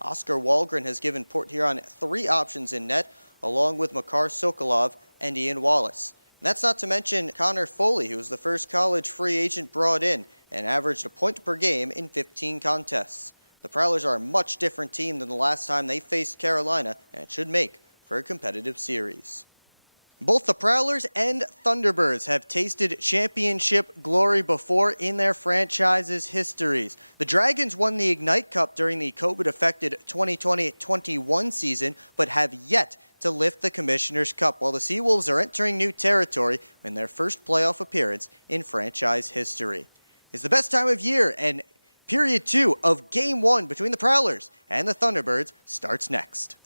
Oscar Walgren has given Port Huron 3 options in net, along with Makar Sokolov and Ian Wallace. And that's not to mention Connor Foley, who was the first college free agent brought in and averaged a point per game in 15 contests. The Prowlers are a much different team than the last time they faced Carolina, and it should make for a competitive series. Both the Prowlers and Thunderbirds have tasted championship glory before in their franchises' histories. The Dragons won the Ignite Cup during the COVID-affected 2020-21 season, but have yet to lift the Commissioner's Cup, while the Seawolves are entering new territory in their first playoff appearance in franchise history. It's the best time of year, and Period 2 of Game 1 between the Prowlers and the Thunderbirds starts next.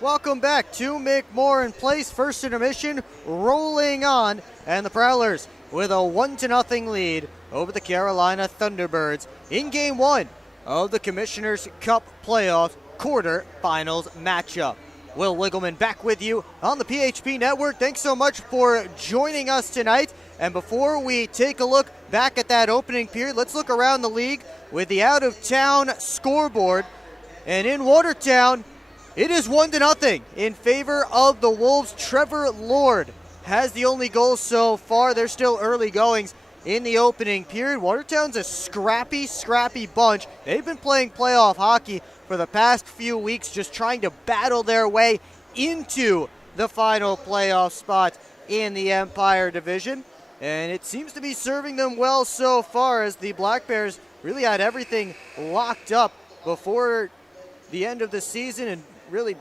Welcome back to McMorran Place. First intermission rolling on, and the Prowlers with a 1-0 lead over the Carolina Thunderbirds in Game 1 of the Commissioner's Cup Playoffs quarterfinals matchup. Will Wiggleman back with you on the PHP Network. Thanks so much for joining us tonight. And before we take a look back at that opening period, let's look around the league with the out-of-town scoreboard. And in Watertown, it is 1-0 in favor of the Wolves. Trevor Lord has the only goal so far. They're still early goings in the opening period. Watertown's a scrappy bunch. They've been playing playoff hockey for the past few weeks, just trying to battle their way into the final playoff spot in the Empire Division. And it seems to be serving them well so far, as the Black Bears really had everything locked up before the end of the season, and really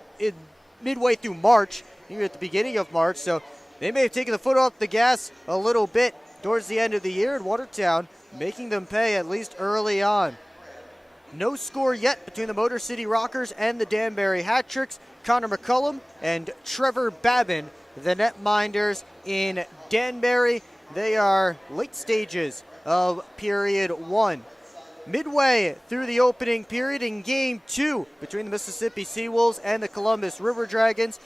midway through March, even at the beginning of March. So they may have taken the foot off the gas a little bit towards the end of the year, in Watertown making them pay at least early on. No score yet between the Motor City Rockers and the Danbury Hat-Tricks. Connor McCullum and Trevor Babin, the netminders in Danbury. They are late stages of period 1. Midway through the opening period in Game 2 between the Mississippi Seawolves and the Columbus River Dragons.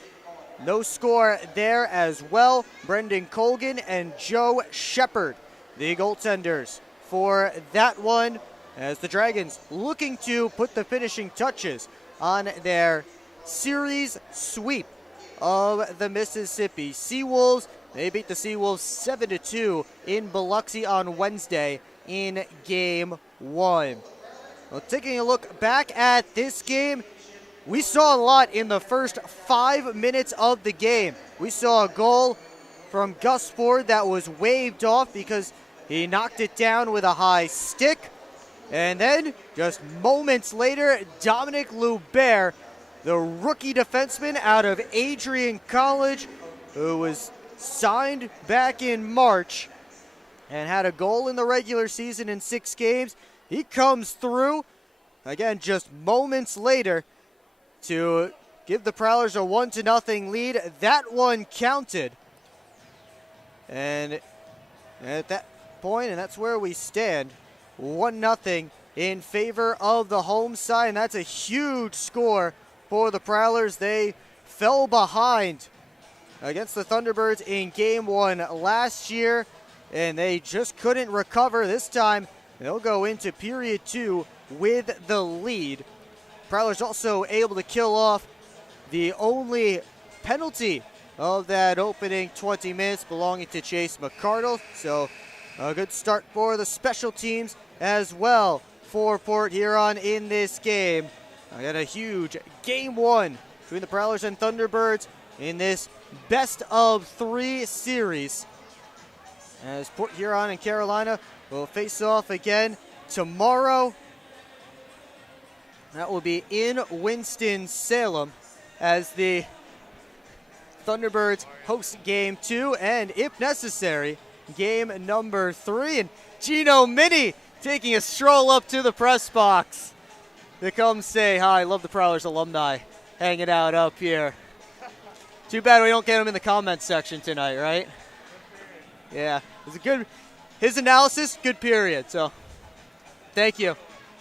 No score there as well. Brendan Colgan and Joe Shepard, the goaltenders for that one, as the Dragons looking to put the finishing touches on their series sweep of the Mississippi Seawolves. They beat the Seawolves 7-2 in Biloxi on Wednesday in Game 1. Well, taking a look back at this game, we saw a lot in the first 5 minutes of the game. We saw a goal from Gus Ford that was waved off because he knocked it down with a high stick. And then, just moments later, Dominic Loubert, the rookie defenseman out of Adrian College, who was signed back in March and had a goal in the regular season in 6 games. He comes through, again, just moments later, to give the Prowlers a 1-0 lead. That one counted. And at that point, and that's where we stand, 1-0 in favor of the home side, and that's a huge score for the Prowlers. They fell behind against the Thunderbirds in Game 1 last year, and they just couldn't recover. This time, they'll go into period 2 with the lead. Prowlers also able to kill off the only penalty of that opening 20 minutes, belonging to Chase McCardle. So a good start for the special teams as well for Port Huron in this game. I got a huge Game 1 between the Prowlers and Thunderbirds in this best of 3 series, as Port Huron and Carolina will face off again tomorrow. That will be in Winston-Salem, as the Thunderbirds host Game 2, and if necessary, Game number 3. And Gino Mini taking a stroll up to the press box to come say hi. Love the Prowlers alumni hanging out up here. Too bad we don't get him in the comments section tonight, right? Yeah, it was a good, his analysis, good period. So thank you.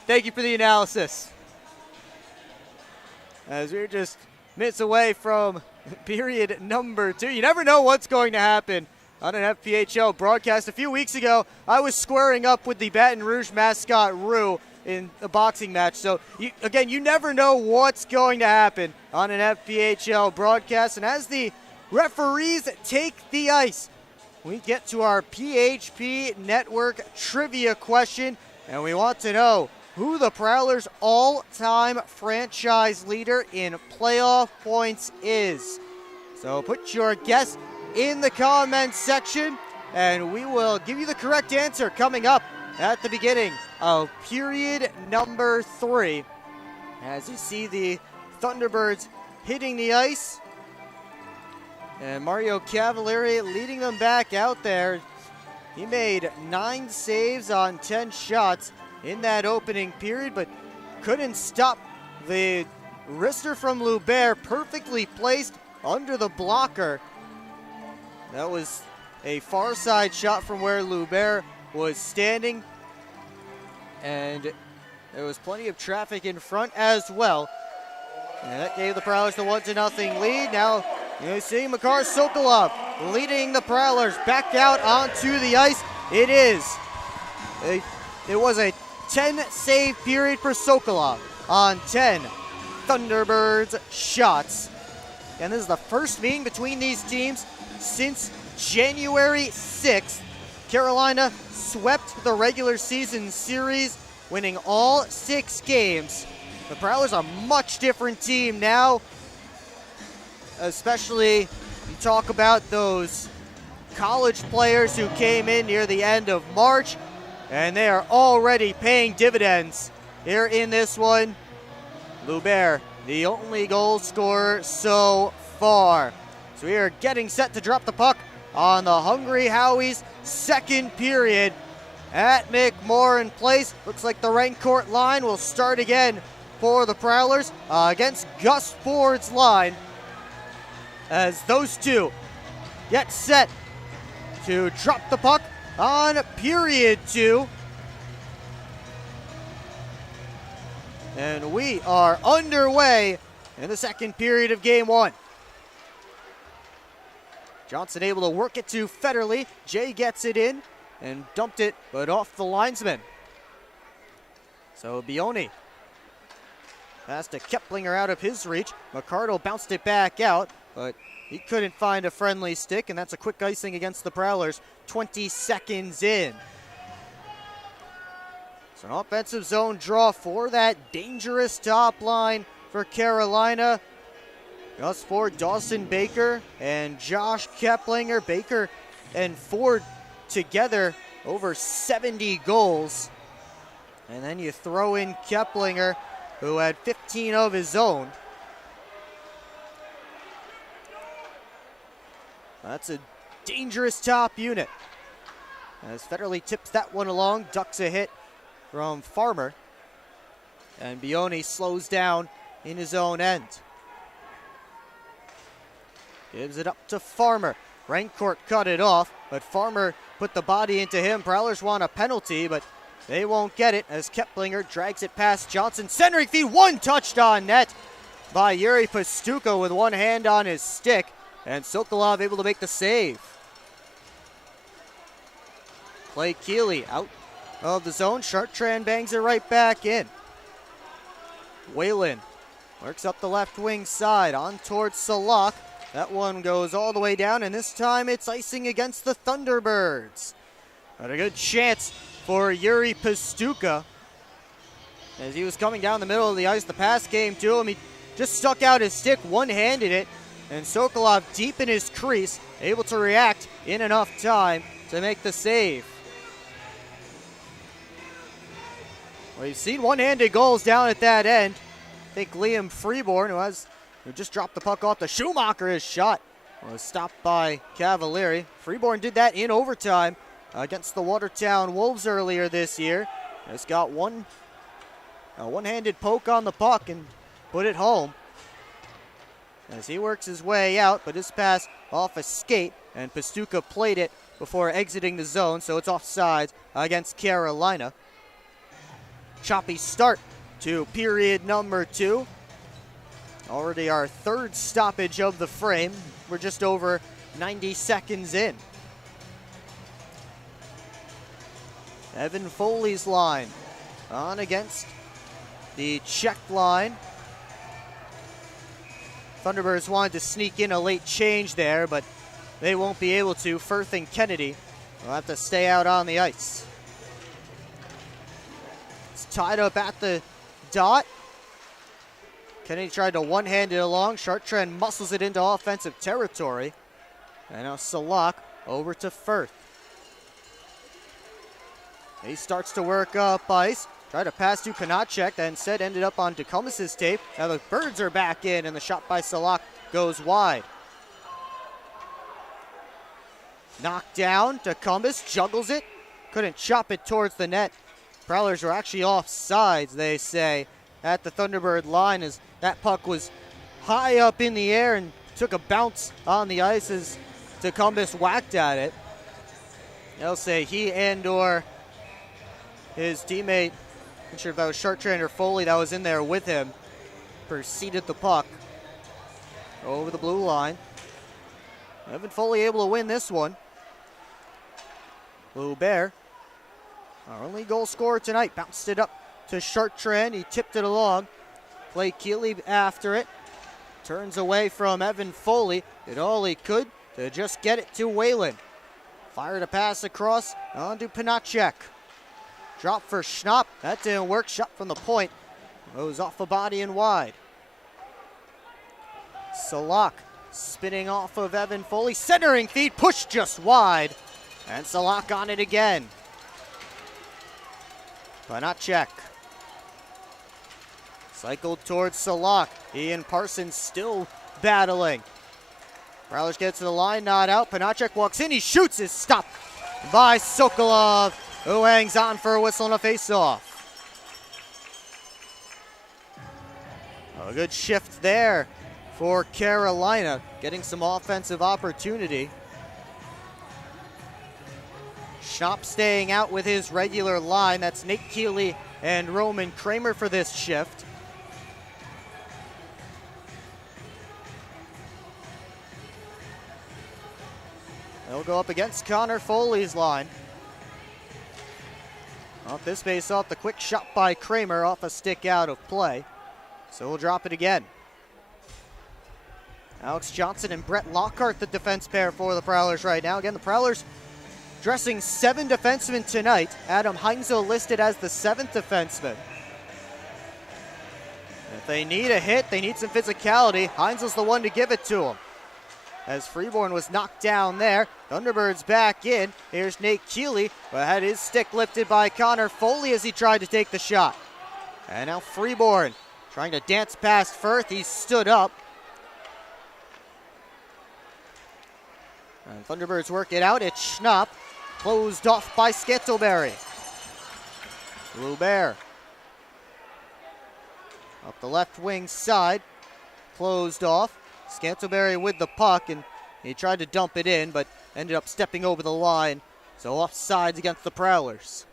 Thank you for the analysis. As we're just minutes away from period number 2. You never know what's going to happen on an FPHL broadcast. A few weeks ago, I was squaring up with the Baton Rouge mascot, Rue, in a boxing match. So, you never know what's going to happen on an FPHL broadcast. And as the referees take the ice, we get to our PHP Network trivia question, and we want to know who the Prowlers' all-time franchise leader in playoff points is. So put your guess in the comments section, and we will give you the correct answer coming up at the beginning of period number 3. As you see the Thunderbirds hitting the ice, and Mario Cavalieri leading them back out there. He made 9 saves on 10 shots in that opening period, but couldn't stop the wrister from Lubert, perfectly placed under the blocker. That was a far side shot from where Lubert was standing. And there was plenty of traffic in front as well. And that gave the Prowlers the 1-0 lead. Now you see Makar Sokolov leading the Prowlers back out onto the ice. It was a 10 save period for Sokolov on 10 Thunderbirds shots. And this is the first meeting between these teams since January 6th. Carolina swept the regular season series, winning all 6 games. The Prowlers are a much different team now, especially you talk about those college players who came in near the end of March, and they are already paying dividends here in this one. Lubert, the only goal scorer so far. So we are getting set to drop the puck on the Hungry Howies' second period at McMorran Place. Looks like the Rancourt line will start again for the Prowlers against Gus Ford's line as those two get set to drop the puck on period 2. And we are underway in the second period of game 1. Johnson able to work it to Federley. Jay gets it in and dumped it, but off the linesman. So Bioni pass to Keplinger out of his reach. McCardle bounced it back out, but he couldn't find a friendly stick, and that's a quick icing against the Prowlers 20 seconds in. So an offensive zone draw for that dangerous top line for Carolina. Gus Ford, Dawson Baker, and Josh Keplinger. Baker and Ford together over 70 goals. And then you throw in Keplinger, who had 15 of his own. That's a dangerous top unit. As Federley tips that one along, ducks a hit from Farmer. And Bioni slows down in his own end. Gives it up to Farmer. Rancourt cut it off, but Farmer put the body into him. Prowlers want a penalty, but they won't get it as Keplinger drags it past Johnson. Centering feed, one touched on net by Yuri Pastuca with one hand on his stick. And Sokolov able to make the save. Clay Keeley out of the zone. Chartrand bangs it right back in. Whalen works up the left wing side on towards Salak. That one goes all the way down, and this time it's icing against the Thunderbirds. But a good chance for Yuri Pastuca. As he was coming down the middle of the ice, the pass came to him. He just stuck out his stick, one-handed it, and Sokolov deep in his crease, able to react in enough time to make the save. We've seen one-handed goals down at that end. I think Liam Freeborn, who just dropped the puck off the Schumacher, his shot was stopped by Cavalieri. Freeborn did that in overtime against the Watertown Wolves earlier this year. Just got a one-handed poke on the puck and put it home. As he works his way out, but his pass off a skate, and Pastuca played it before exiting the zone, so it's offsides against Carolina. Choppy start to period number 2. Already our third stoppage of the frame. We're just over 90 seconds in. Evan Foley's line on against the Czech line. Thunderbirds wanted to sneak in a late change there, but they won't be able to. Firth and Kennedy will have to stay out on the ice. It's tied up at the dot. Kennedy tried to one-hand it along. Chartrand muscles it into offensive territory. And now Salak over to Firth. He starts to work up ice. Tried to pass to Konachek, that instead ended up on Ducumis's tape. Now the Birds are back in, and the shot by Salak goes wide. Knocked down, Ducumis juggles it. Couldn't chop it towards the net. Prowlers were actually offsides, they say, at the Thunderbird line as That puck was high up in the air and took a bounce on the ice as Tecumseh whacked at it. They'll say he and or his teammate, I'm sure if that was Chartrand or Foley that was in there with him, preceded the puck over the blue line. Evan Foley able to win this one. Blue Bear, our only goal scorer tonight, bounced it up to Chartrand. He tipped it along. Clay Keeley after it. Turns away from Evan Foley. Did all he could to just get it to Whalen. Fired a pass across onto Panacek. Drop for Schnapp. That didn't work. Shot from the point. Goes off the body and wide. Salak spinning off of Evan Foley. Centering feed. Pushed just wide. And Salak on it again. Panacek. Cycled towards Salak. Ian Parsons still battling. Prowlers gets to the line, not out. Panacek walks in, he shoots, is stopped by Sokolov, who hangs on for a whistle and a face-off. A good shift there for Carolina, getting some offensive opportunity. Schnapp staying out with his regular line. That's Nate Keeley and Roman Kramer for this shift. They'll go up against Connor Foley's line. Off this face off, the quick shot by Kramer off a stick out of play. So we'll drop it again. Alex Johnson and Brett Lockhart, the defense pair for the Prowlers right now. Again, the Prowlers dressing 7 defensemen tonight. Adam Heinzel listed as the 7th defenseman. If they need a hit, they need some physicality. Heinzel's the one to give it to them. As Freeborn was knocked down there. Thunderbirds back in. Here's Nate Keeley, but had his stick lifted by Connor Foley as he tried to take the shot. And now Freeborn trying to dance past Firth. He stood up. And Thunderbirds work it out. It's Schnapp. Closed off by Scantleberry. Blue Bear. Up the left wing side. Closed off. Scantleberry with the puck, and he tried to dump it in, but ended up stepping over the line. So offsides against the Prowlers.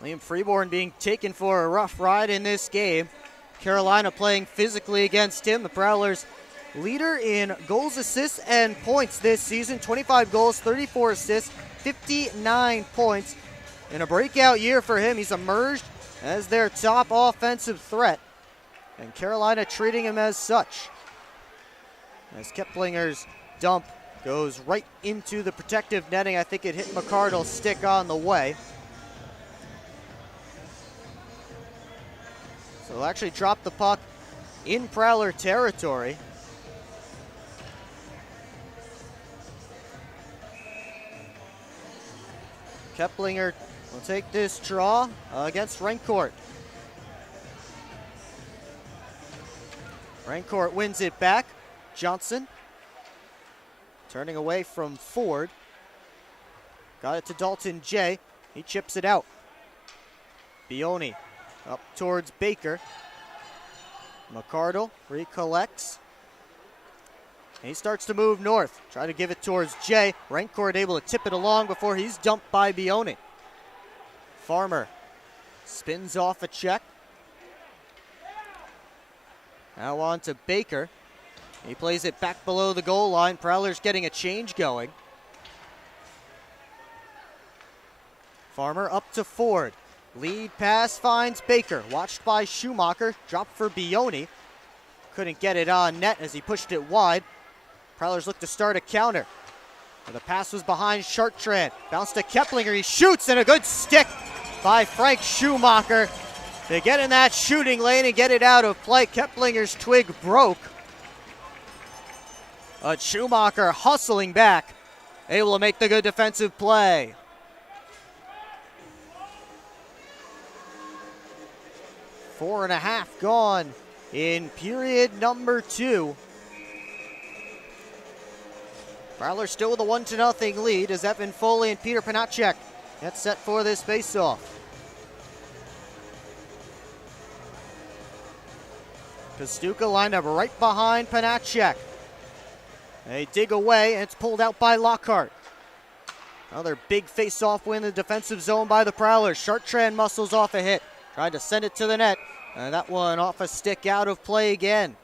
Liam Freeborn being taken for a rough ride in this game. Carolina playing physically against him. The Prowlers leader in goals, assists, and points this season. 25 goals, 34 assists, 59 points. In a breakout year for him, he's emerged as their top offensive threat. And Carolina treating him as such. As Keplinger's dump goes right into the protective netting. I think it hit McCardle's stick on the way. So they'll actually drop the puck in Prowler territory. Keplinger will take this draw against Rencourt. Rencourt wins it back. Johnson turning away from Ford. Got it to Dalton J. He chips it out. Bioni up towards Baker. McCardle recollects. He starts to move north. Try to give it towards Jay. Rencourt able to tip it along before he's dumped by Bioni. Farmer spins off a check. Now on to Baker. He plays it back below the goal line. Prowler's getting a change going. Farmer up to Ford. Lead pass finds Baker. Watched by Schumacher. Dropped for Bioni. Couldn't get it on net as he pushed it wide. Prowlers look to start a counter. The pass was behind Chartrand. Bounce to Keplinger. He shoots, and a good stick by Frank Schumacher to get in that shooting lane and get it out of play. Keplinger's twig broke. But Schumacher hustling back, able to make the good defensive play. Four and a half gone in period number 2. Prowlers still with a 1-0 lead as Evan Foley and Peter Panacek get set for this faceoff. Pastuca lined up right behind Panacek. They dig away, and it's pulled out by Lockhart. Another big face-off win in the defensive zone by the Prowlers. Chartrand muscles off a hit. Tried to send it to the net. And that one off a stick out of play again.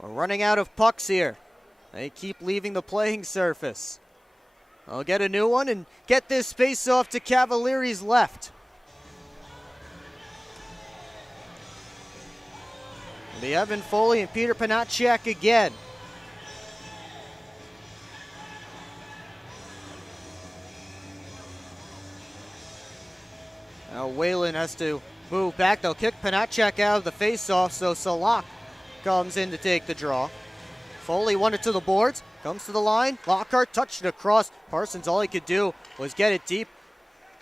We're running out of pucks here. They keep leaving the playing surface. I'll get a new one and get this face-off to Cavalieri's left. It'll be Evan Foley and Peter Panacek again. Now Whalen has to move back. They'll kick Panacek out of the face-off, so Salak comes in to take the draw. Foley won it to the boards, comes to the line. Lockhart touched it across. Parsons, all he could do was get it deep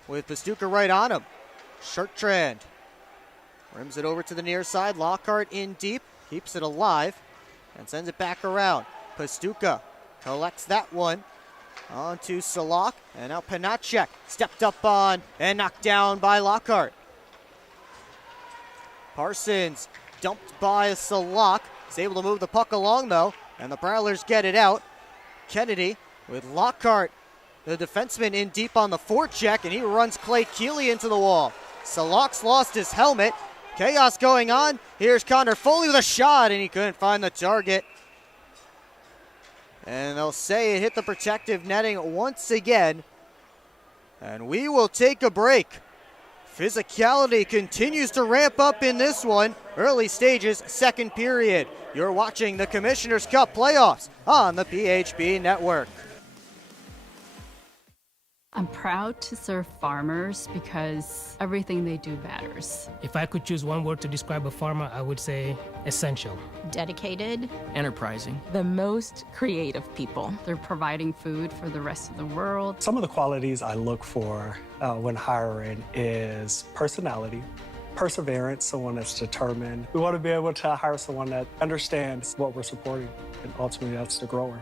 with Pastuca right on him. Chartrand rims it over to the near side. Lockhart in deep, keeps it alive, and sends it back around. Pastuca collects that one onto Salak, and now Panacek stepped up on and knocked down by Lockhart. Parsons dumped by Salak. He's able to move the puck along, though, and the Prowlers get it out. Kennedy with Lockhart, the defenseman, in deep on the forecheck, and he runs Clay Keeley into the wall. Salak's lost his helmet. Chaos going on. Here's Connor Foley with a shot, and he couldn't find the target. And they'll say it hit the protective netting once again. And we will take a break. Physicality continues to ramp up in this one. Early stages, second period. You're watching the Commissioner's Cup playoffs on the PHP Network. I'm proud to serve farmers because everything they do matters. If I could choose one word to describe a farmer, I would say essential. Dedicated. Enterprising. The most creative people. They're providing food for the rest of the world. Some of the qualities I look for when hiring is personality, perseverance, someone that's determined. We want to be able to hire someone that understands what we're supporting, and ultimately that's the grower.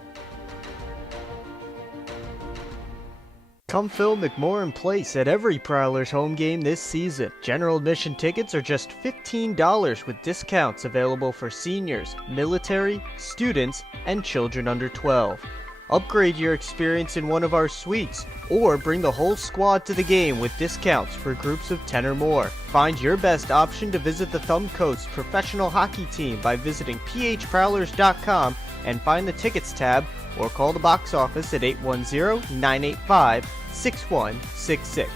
Come fill McMorran Place at every Prowlers home game this season. General admission tickets are just $15 with discounts available for seniors, military, students, and children under 12. Upgrade your experience in one of our suites, or bring the whole squad to the game with discounts for groups of 10 or more. Find your best option to visit the Thumb Coast professional hockey team by visiting phprowlers.com and find the tickets tab, or call the box office at 810-985-6166.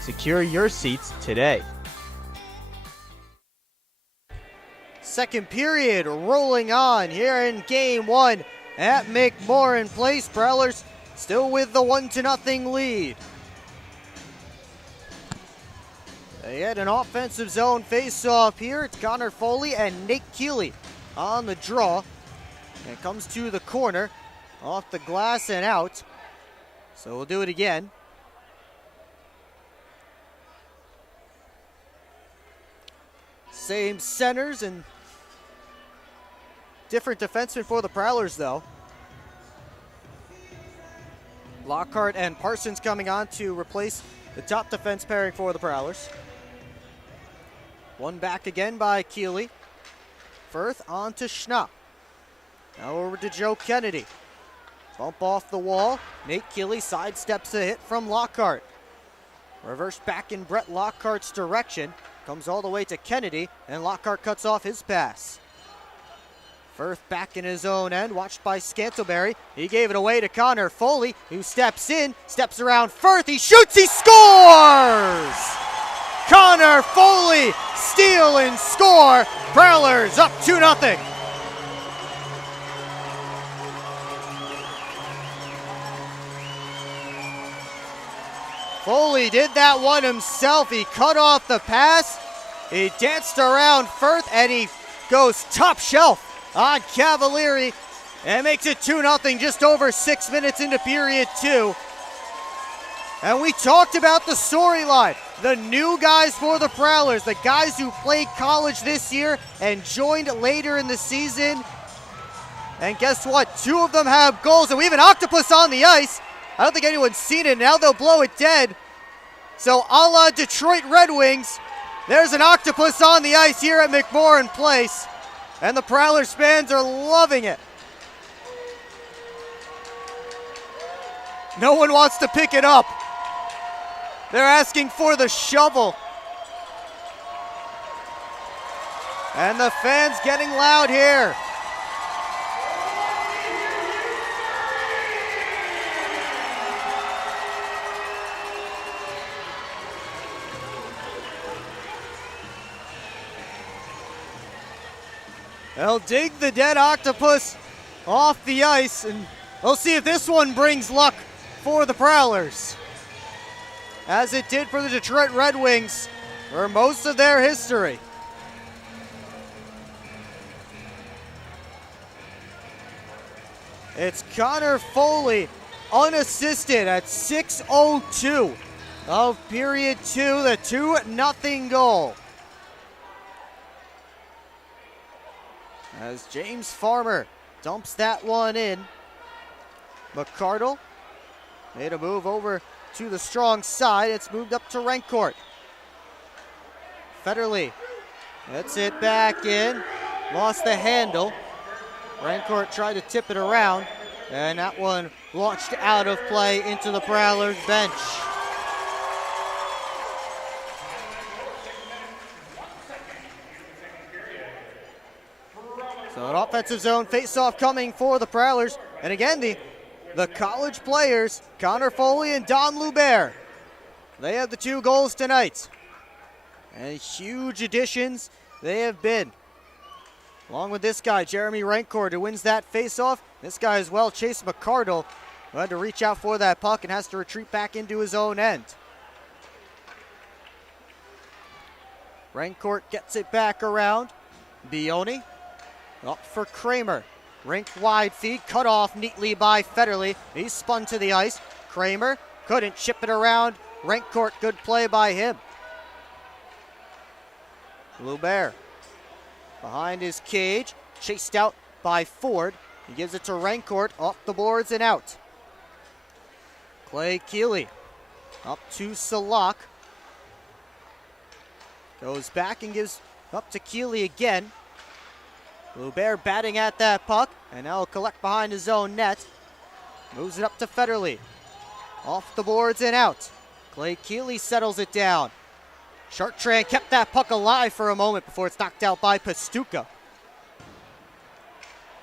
Secure your seats today. Second period rolling on here in game one at McMorran Place. Prowlers still with the 1-0 lead. They had an offensive zone face-off here. It's Connor Foley and Nate Keeley on the draw. And it comes to the corner, off the glass and out. So we'll do it again. Same centers and different defensemen for the Prowlers, though. Lockhart and Parsons coming on to replace the top defense pairing for the Prowlers. One back again by Keeley. Firth on to Schnapp. Now over to Joe Kennedy. Bump off the wall. Nate Keeley sidesteps a hit from Lockhart. Reverse back in Brett Lockhart's direction. Comes all the way to Kennedy, and Lockhart cuts off his pass. Firth back in his own end, watched by Scantleberry. He gave it away to Connor Foley, who steps in, steps around Firth. He shoots, he scores! Connor Foley, steal and score. Prowlers up 2-0. Foley did that one himself. He cut off the pass. He danced around Firth, and he goes top shelf on Cavalieri and makes it 2-0 just over 6 minutes into period two. And we talked about the storyline. The new guys for the Prowlers, the guys who played college this year and joined later in the season. And guess what? Two of them have goals, and we have an octopus on the ice. I don't think anyone's seen it. Now they'll blow it dead. So a la Detroit Red Wings, There's an octopus on the ice here at McMorran Place, and the Prowlers fans are loving it. No one wants to pick it up. They're asking for the shovel. And the fans getting loud here. They'll dig the dead octopus off the ice, and we'll see if this one brings luck for the Prowlers, as it did for the Detroit Red Wings for most of their history. It's Connor Foley unassisted at 6:02 of period 2, the 2-0 goal. As James Farmer dumps that one in. McCardle made a move over to the strong side. It's moved up to Rencourt. Federley gets it back in. Lost the handle. Rencourt tried to tip it around, and that one launched out of play into the Prowlers bench. So an offensive zone face-off coming for the Prowlers. And again, the college players, Connor Foley and Dom Lubert, they have the 2 goals tonight. And huge additions they have been. Along with this guy, Jeremy Rencourt, who wins that face-off. This guy as well, Chase McCardle, who had to reach out for that puck and has to retreat back into his own end. Rencourt gets it back around. Bioni up for Kramer. Rink wide feed, cut off neatly by Federley. He's spun to the ice. Kramer couldn't chip it around. Rencourt, good play by him. Lubert behind his cage, chased out by Ford. He gives it to Rencourt, off the boards and out. Clay Keeley up to Salak. Goes back and gives up to Keeley again. Lubert batting at that puck, and now he'll collect behind his own net. Moves it up to Federley. Off the boards and out. Clay Keeley settles it down. Chartrand kept that puck alive for a moment before it's knocked out by Pastuca.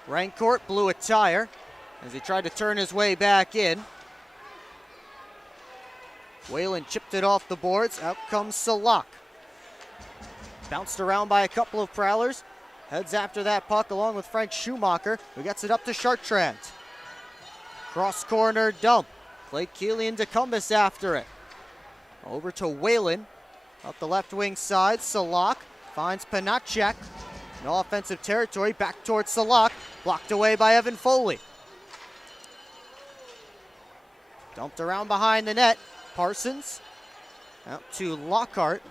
Rencourt blew a tire as he tried to turn his way back in. Whalen chipped it off the boards. Out comes Salak. Bounced around by a couple of Prowlers. Heads after that puck along with Frank Schumacher, who gets it up to Chartrand. Cross corner dump. Clay Keeley and DeCumbus after it. Over to Whalen. Up the left wing side, Salak finds Panachek. In offensive territory, back towards Salak. Blocked away by Evan Foley. Dumped around behind the net. Parsons out to Lockhart.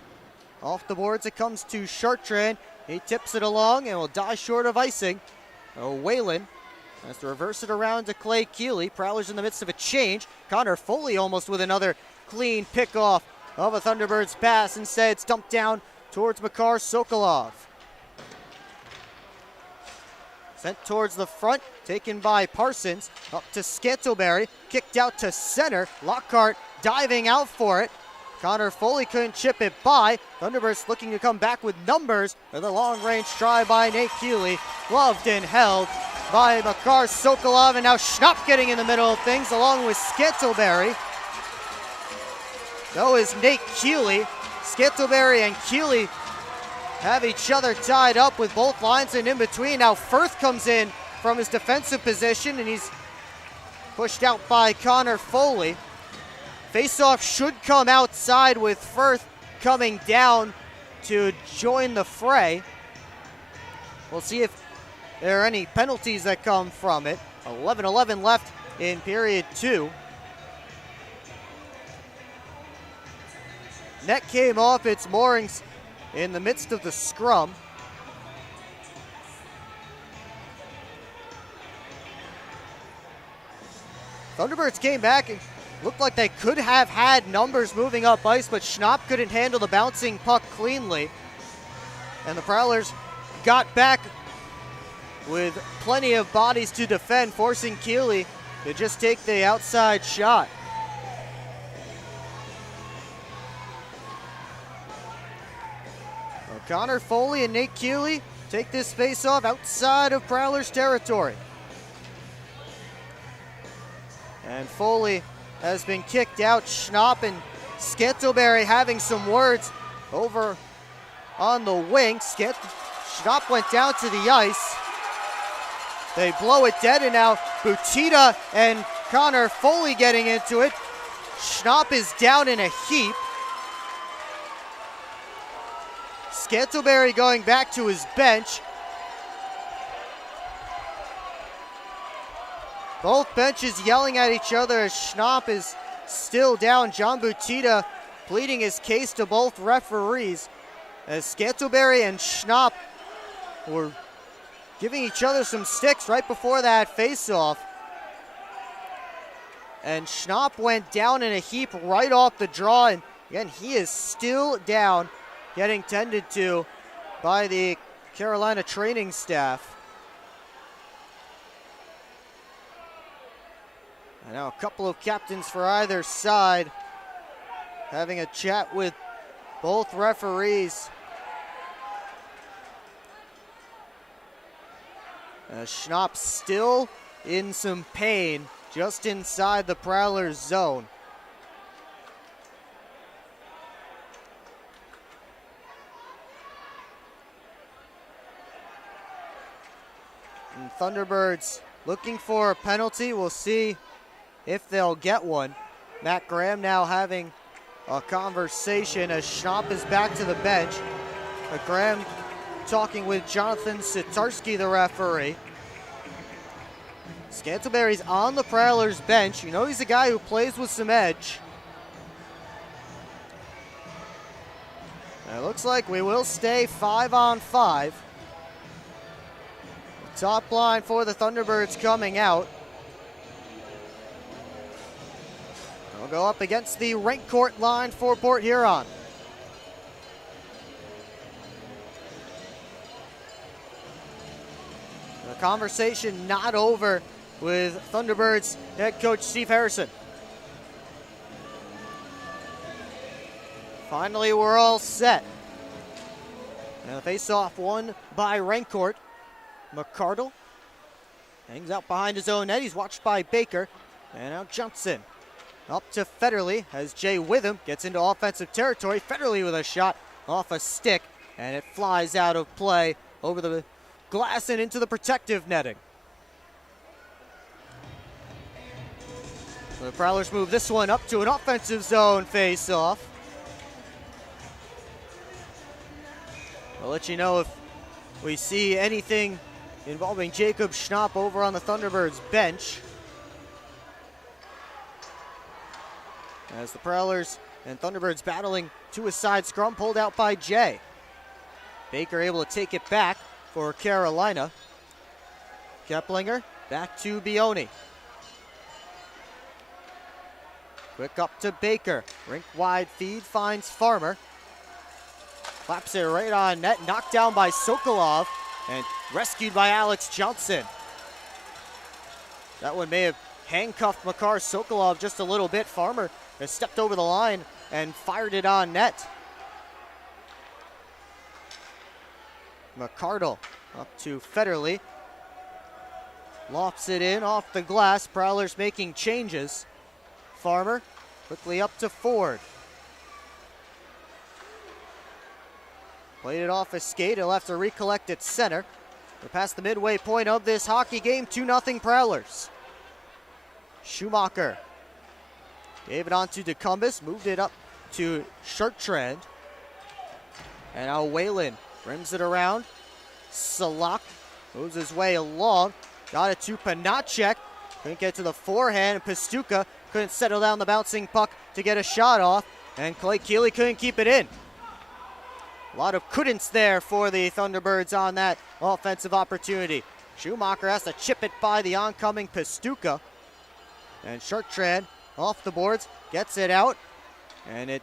Off the boards it comes to Chartrand. He tips it along and will die short of icing. Whalen has to reverse it around to Clay Keeley. Prowlers in the midst of a change. Connor Foley almost with another clean pickoff of a Thunderbirds pass. Instead, it's dumped down towards Makar Sokolov. Sent towards the front, taken by Parsons. Up to Scantleberry, kicked out to center. Lockhart diving out for it. Connor Foley couldn't chip it by. Thunderbirds looking to come back with numbers with a long-range try by Nate Keeley. Gloved and held by Makar Sokolov, and now Schnapp getting in the middle of things along with Scantleberry. So is Nate Keeley. Scantleberry and Keeley have each other tied up with both lines and in between. Now Firth comes in from his defensive position, and he's pushed out by Connor Foley. Faceoff should come outside with Firth coming down to join the fray. We'll see if there are any penalties that come from it. 11:11 left in period 2. Net came off its moorings in the midst of the scrum. Thunderbirds came back and looked like they could have had numbers moving up ice, but Schnapp couldn't handle the bouncing puck cleanly. And the Prowlers got back with plenty of bodies to defend, forcing Keeley to just take the outside shot. Well, Connor Foley and Nate Keeley take this face-off outside of Prowlers territory. And Foley has been kicked out. Schnapp and Scantleberry having some words over on the wing. Schnapp went down to the ice. They blow it dead, and now Butita and Connor Foley getting into it. Schnapp is down in a heap. Scantleberry going back to his bench. Both benches yelling at each other as Schnapp is still down. John Butita pleading his case to both referees as Scantleberry and Schnapp were giving each other some sticks right before that face-off. And Schnapp went down in a heap right off the draw, and again, he is still down, getting tended to by the Carolina training staff. And now a couple of captains for either side having a chat with both referees. Schnapp still in some pain just inside the Prowlers zone. And Thunderbirds looking for a penalty. We'll see if they'll get one. Matt Graham now having a conversation as Schnapp is back to the bench. Graham talking with Jonathan Sitarski, the referee. Scantleberry's on the Prowlers bench. You know he's a guy who plays with some edge. And it looks like we will stay 5-on-5. The top line for the Thunderbirds coming out. They'll go up against the rink court line for Port Huron. The conversation not over with Thunderbirds head coach Steve Harrison. Finally, we're all set. And the face-off won by Rancourt. McCardle hangs out behind his own net. He's watched by Baker. And now Johnson up to Federley as Jay Witham gets into offensive territory. Federley with a shot off a stick, and it flies out of play over the glass and into the protective netting. The Prowlers move this one up to an offensive zone face-off. I'll let you know if we see anything involving Jacob Schnapp over on the Thunderbirds bench. As the Prowlers and Thunderbirds battling to a side scrum, pulled out by Jay. Baker able to take it back for Carolina. Keplinger back to Bioni. Quick up to Baker. Rink wide feed finds Farmer. Claps it right on net. Knocked down by Sokolov and rescued by Alex Johnson. That one may have handcuffed Makar Sokolov just a little bit. Farmer has stepped over the line and fired it on net. McCardle up to Federley. Lofts it in off the glass. Prowlers making changes. Farmer quickly up to Ford. Played it off a skate. He'll have to recollect at center. We're past the midway point of this hockey game. 2-0 Prowlers. Schumacher gave it on to DeCumbus. Moved it up to Chartrand. And now Whalen rims it around. Salak moves his way along. Got it to Panacek. Couldn't get to the forehand. Pastuca couldn't settle down the bouncing puck to get a shot off. And Clay Keeley couldn't keep it in. A lot of couldn'ts there for the Thunderbirds on that offensive opportunity. Schumacher has to chip it by the oncoming Pastuca. And Chartrand off the boards, gets it out, and it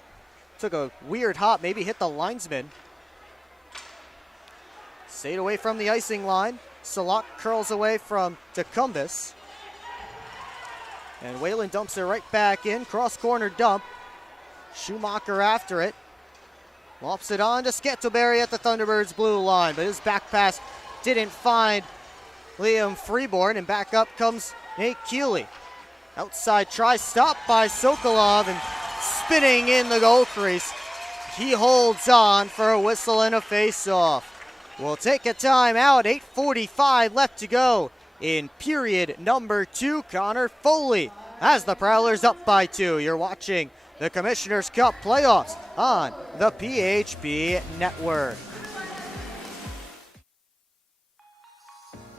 took a weird hop, maybe hit the linesman. Stayed away from the icing line. Salak curls away from DeCumbus. And Whalen dumps it right back in. Cross-corner dump. Schumacher after it. Lops it on to Scantleberry at the Thunderbirds' blue line, but his back pass didn't find Liam Freeborn, and back up comes Nate Keeley. Outside try, stopped by Sokolov, and spinning in the goal crease. He holds on for a whistle and a face-off. We'll take a timeout, 8:45 left to go in period number 2. Connor Foley has the Prowlers up by 2. You're watching the Commissioner's Cup playoffs on the PHP Network.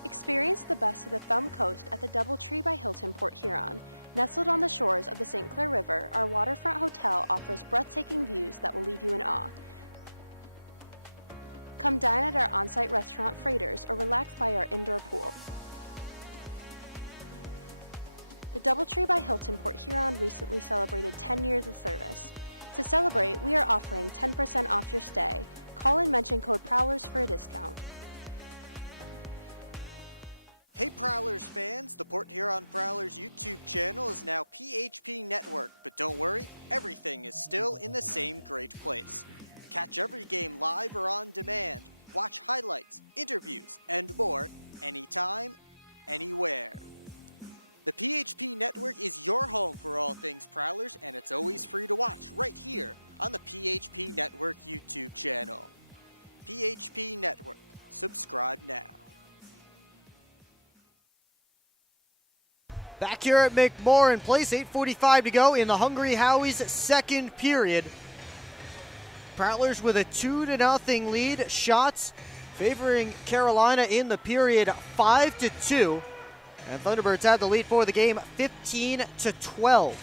Experience the best of the Thumb Coast at the DoubleTree by Hilton Port Huron. Nestled on the shores of the St. Clair River, our waterfront hotel offers breathtaking views that will leave you in awe. Come dine at our on-site restaurant Freighters or relax by our indoor pool. The DoubleTree by Hilton Port Huron recently celebrated 10 years of service. To celebrate, we are offering 10% off your stay. Call and mention code Prowlers for a discount. Hey Prowlers fans, the Port Huron Prowlers YouTube channel is now PHP Network, but don't worry, everything is still in the same great place. Catch every game live or on demand, watch highlights, interviews, and more anytime, anywhere. The PHP Network is your home for all things Prowlers, and it's always free to watch right here on the PHP Network YouTube channel. PHP Network. Subscribe now. Back here at McMorran Place, 8:45 to go in the Hungry Howie's second period. Prowlers with a 2-0 lead. Shots favoring Carolina in the period 5-2. And Thunderbirds had the lead for the game 15-12.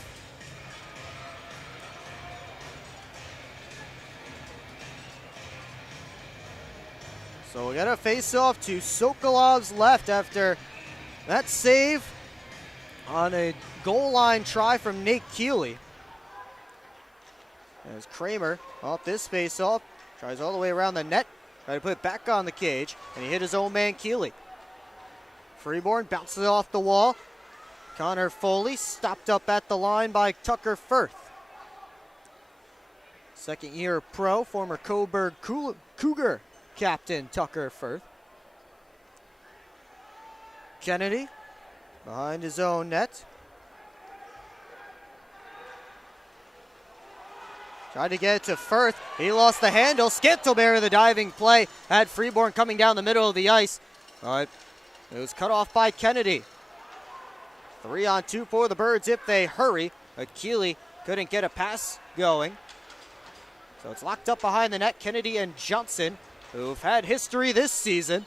So we got a face-off to Sokolov's left after that save on a goal line try from Nate Keeley. As Kramer off this face-off, tries all the way around the net, try to put it back on the cage, and he hit his own man Keeley. Freeborn bounces off the wall. Connor Foley stopped up at the line by Tucker Firth. Second-year pro, former Coburg Cougar captain Tucker Firth. Kennedy behind his own net. Tried to get it to Firth. He lost the handle. Scantleberry, the diving play, had Freeborn coming down the middle of the ice. But it was cut off by Kennedy. 3-on-2 for the Birds if they hurry. But Keeley couldn't get a pass going. So it's locked up behind the net. Kennedy and Johnson, who've had history this season,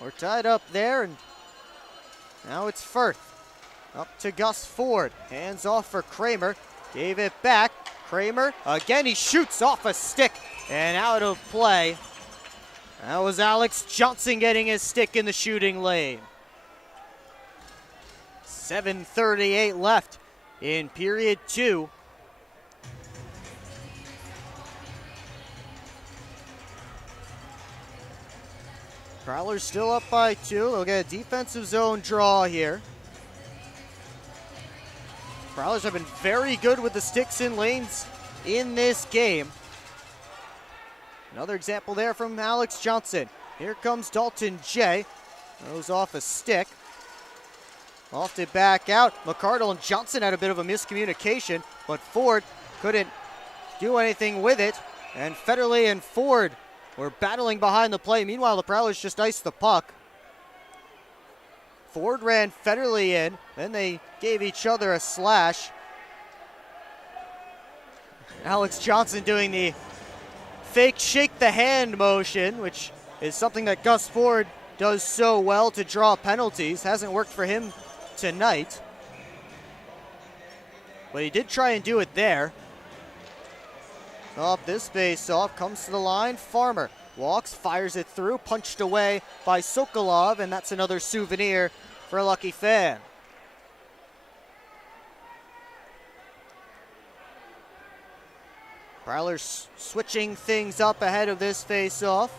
we're tied up there, and now it's Firth. Up to Gus Ford. Hands off for Kramer. Gave it back. Kramer, again, he shoots off a stick and out of play. That was Alex Johnson getting his stick in the shooting lane. 7:38 left in period 2. Prowlers still up by 2. They'll get a defensive zone draw here. Prowlers have been very good with the sticks in lanes in this game. Another example there from Alex Johnson. Here comes Dalton J. Goes off a stick. Offed it back out. McCardle and Johnson had a bit of a miscommunication, but Ford couldn't do anything with it. And Federley and Ford were battling behind the play. Meanwhile, the Prowlers just iced the puck. Ford ran Federley in, then they gave each other a slash. Alex Johnson doing the fake shake the hand motion, which is something that Gus Ford does so well to draw penalties. Hasn't worked for him tonight, but he did try and do it there. Off this face off, comes to the line, Farmer walks, fires it through, punched away by Sokolov, and that's another souvenir for a lucky fan. Prowlers switching things up ahead of this face-off.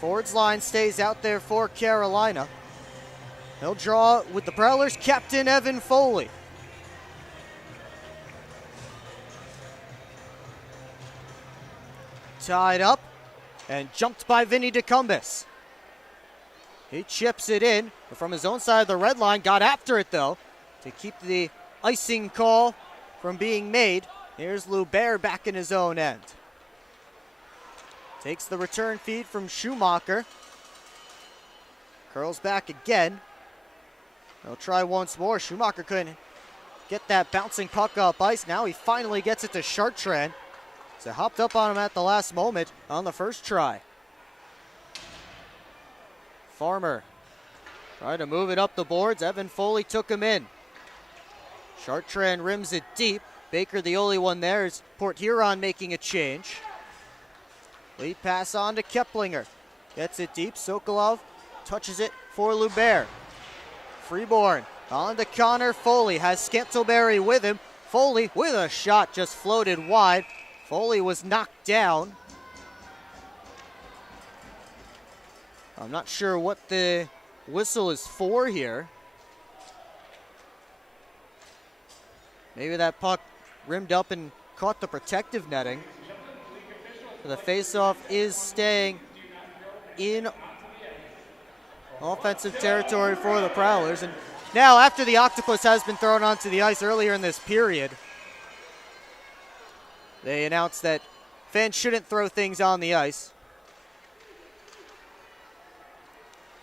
Forwards line stays out there for Carolina. He'll draw with the Prowlers captain Evan Foley. Tied up and jumped by Vinny DeCumbis. He chips it in from his own side of the red line, got after it though to keep the icing call from being made. Here's Lubert back in his own end. Takes the return feed from Schumacher. Curls back again. They'll try once more. Schumacher couldn't get that bouncing puck up ice. Now he finally gets it to Chartrand. So hopped up on him at the last moment on the first try. Farmer tried to move it up the boards. Evan Foley took him in. Chartrand rims it deep. Baker the only one there. Is Port Huron making a change. Lead pass on to Keplinger. Gets it deep. Sokolov touches it for Lubert. Freeborn on to Connor Foley. Has Scantleberry with him. Foley with a shot just floated wide. Foley was knocked down. I'm not sure what the whistle is for here. Maybe that puck rimmed up and caught the protective netting. The faceoff is staying in offensive territory for the Prowlers. And now, after the octopus has been thrown onto the ice earlier in this period, they announced that fans shouldn't throw things on the ice.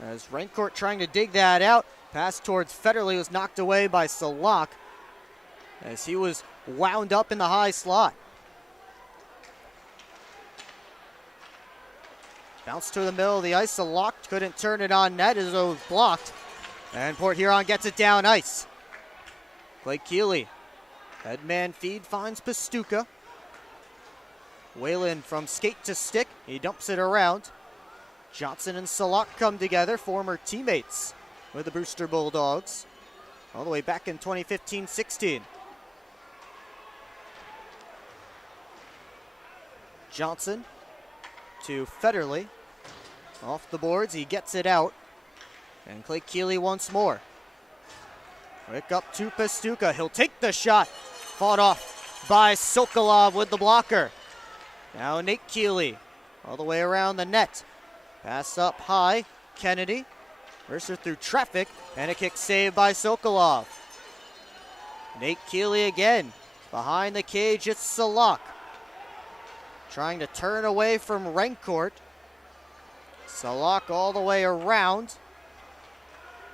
As Rancourt trying to dig that out. Pass towards Federley was knocked away by Salak as he was wound up in the high slot. Bounce to the middle of the ice. Salak couldn't turn it on net as it was blocked. And Port Huron gets it down ice. Clay Keeley. Headman feed finds Pastuca. Whalen from skate to stick. He dumps it around. Johnson and Salak come together, former teammates with the Brewster Bulldogs, all the way back in 2015-16. Johnson to Federley. Off the boards, he gets it out. And Clay Keeley once more. Quick up to Pastuca. He'll take the shot. Fought off by Sokolov with the blocker. Now Nate Keeley all the way around the net. Pass up high. Kennedy. Mercer through traffic. And a kick saved by Sokolov. Nate Keeley again. Behind the cage, it's Salak. Trying to turn away from Rancourt. Salak all the way around.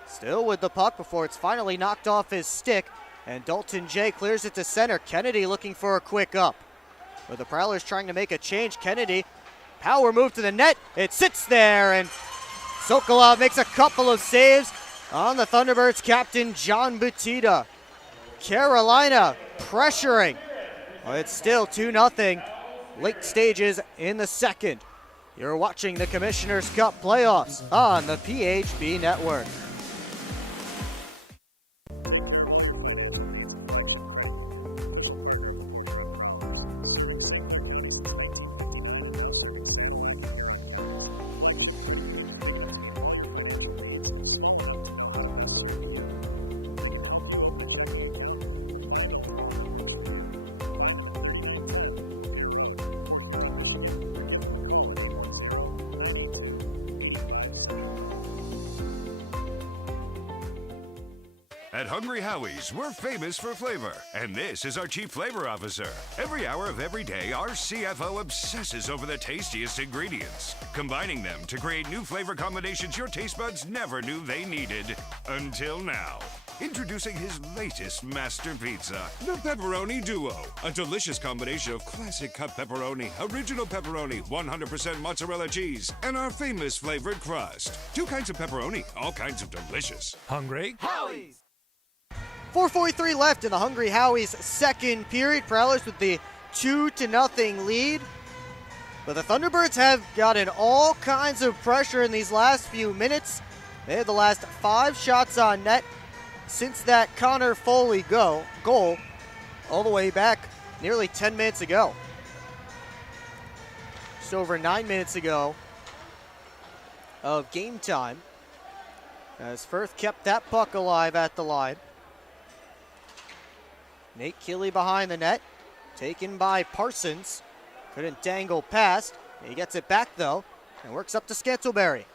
Still with the puck before it's finally knocked off his stick. And Dalton Jay clears it to center. Kennedy looking for a quick up. With the Prowlers trying to make a change, Kennedy, power move to the net. It sits there, and Sokolov makes a couple of saves on the Thunderbirds captain, John Butita. Carolina pressuring. Well, it's still 2-0. Late stages in the second. You're watching the Commissioner's Cup playoffs on the PHP Network. Take care of all your financial needs at Flagship Credit Union, official partner of the Port Huron Prowlers. Serving St. Clair County since 1959 and now serving Sanilac and Huron counties. Flagship Credit Union is big enough to meet all your financial needs and small enough to know how to best serve you. They can help you open a checking account or find a loan that works for you. Find them at 3910 Lapeer Road, Port Huron, Michigan, or give them a call at 810-982-8575. At Hungry Howie's, we're famous for flavor, and this is our Chief Flavor Officer. Every hour of every day, our CFO obsesses over the tastiest ingredients, combining them to create new flavor combinations your taste buds never knew they needed. Until now. Introducing his latest master pizza, the Pepperoni Duo. A delicious combination of classic cut pepperoni, original pepperoni, 100% mozzarella cheese, and our famous flavored crust. 2 kinds of pepperoni, all kinds of delicious. Hungry? Howie's! 4:43 left in the Hungry Howie's second period. Prowlers with the 2-0 lead. But the Thunderbirds have gotten all kinds of pressure in these last few minutes. They had the last 5 shots on net since that Connor Foley goal. all the way back nearly 10 minutes ago. Just over 9 minutes ago of game time, as Firth kept that puck alive at the line. Nate Keeley behind the net, taken by Parsons. Couldn't dangle past. He gets it back though, and works up to Scantlebury.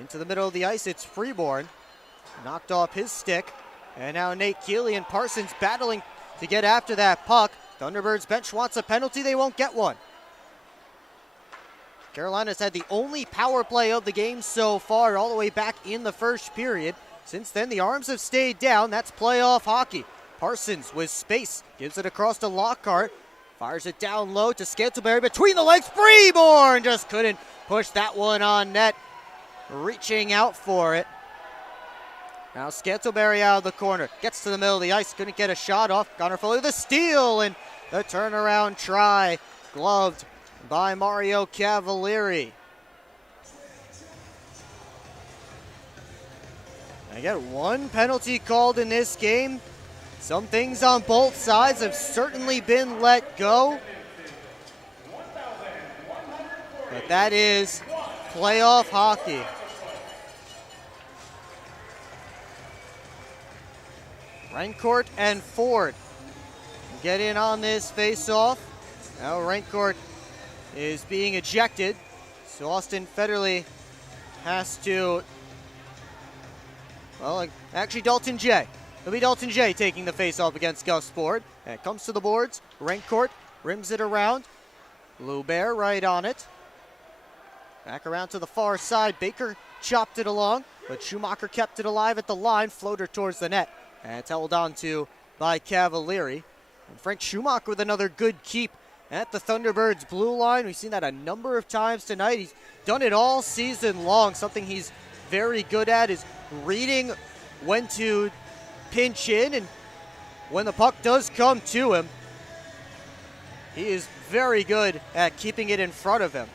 Into the middle of the ice, it's Freeborn. Knocked off his stick, and now Nate Keeley and Parsons battling to get after that puck. Thunderbirds bench wants a penalty, they won't get one. Carolina's had the only power play of the game so far, all the way back in the first period. Since then, the arms have stayed down. That's playoff hockey. Parsons with space, gives it across to Lockhart. Fires it down low to Scantlebury between the legs. Freeborn just couldn't push that one on net. Reaching out for it. Now Scantlebury out of the corner. Gets to the middle of the ice. Couldn't get a shot off. Connor Foley with the steal and the turnaround try. Gloved by Mario Cavalieri. I get one penalty called in this game. Some things on both sides have certainly been let go. But that is playoff hockey. Rancourt and Ford get in on this face-off. Now Rancourt is being ejected, so Austin Federley has to, well, actually Dalton J. It'll be Dalton J taking the face-off against Gus Ford. And it comes to the boards. Rancourt rims it around. Loubert right on it. Back around to the far side. Baker chopped it along, but Schumacher kept it alive at the line. Floater towards the net. And it's held on to by Cavalieri. And Frank Schumacher with another good keep at the Thunderbirds blue line. We've seen that a number of times tonight. He's done it all season long. Something he's very good at is reading when to pinch in, and when the puck does come to him, he is very good at keeping it in front of him.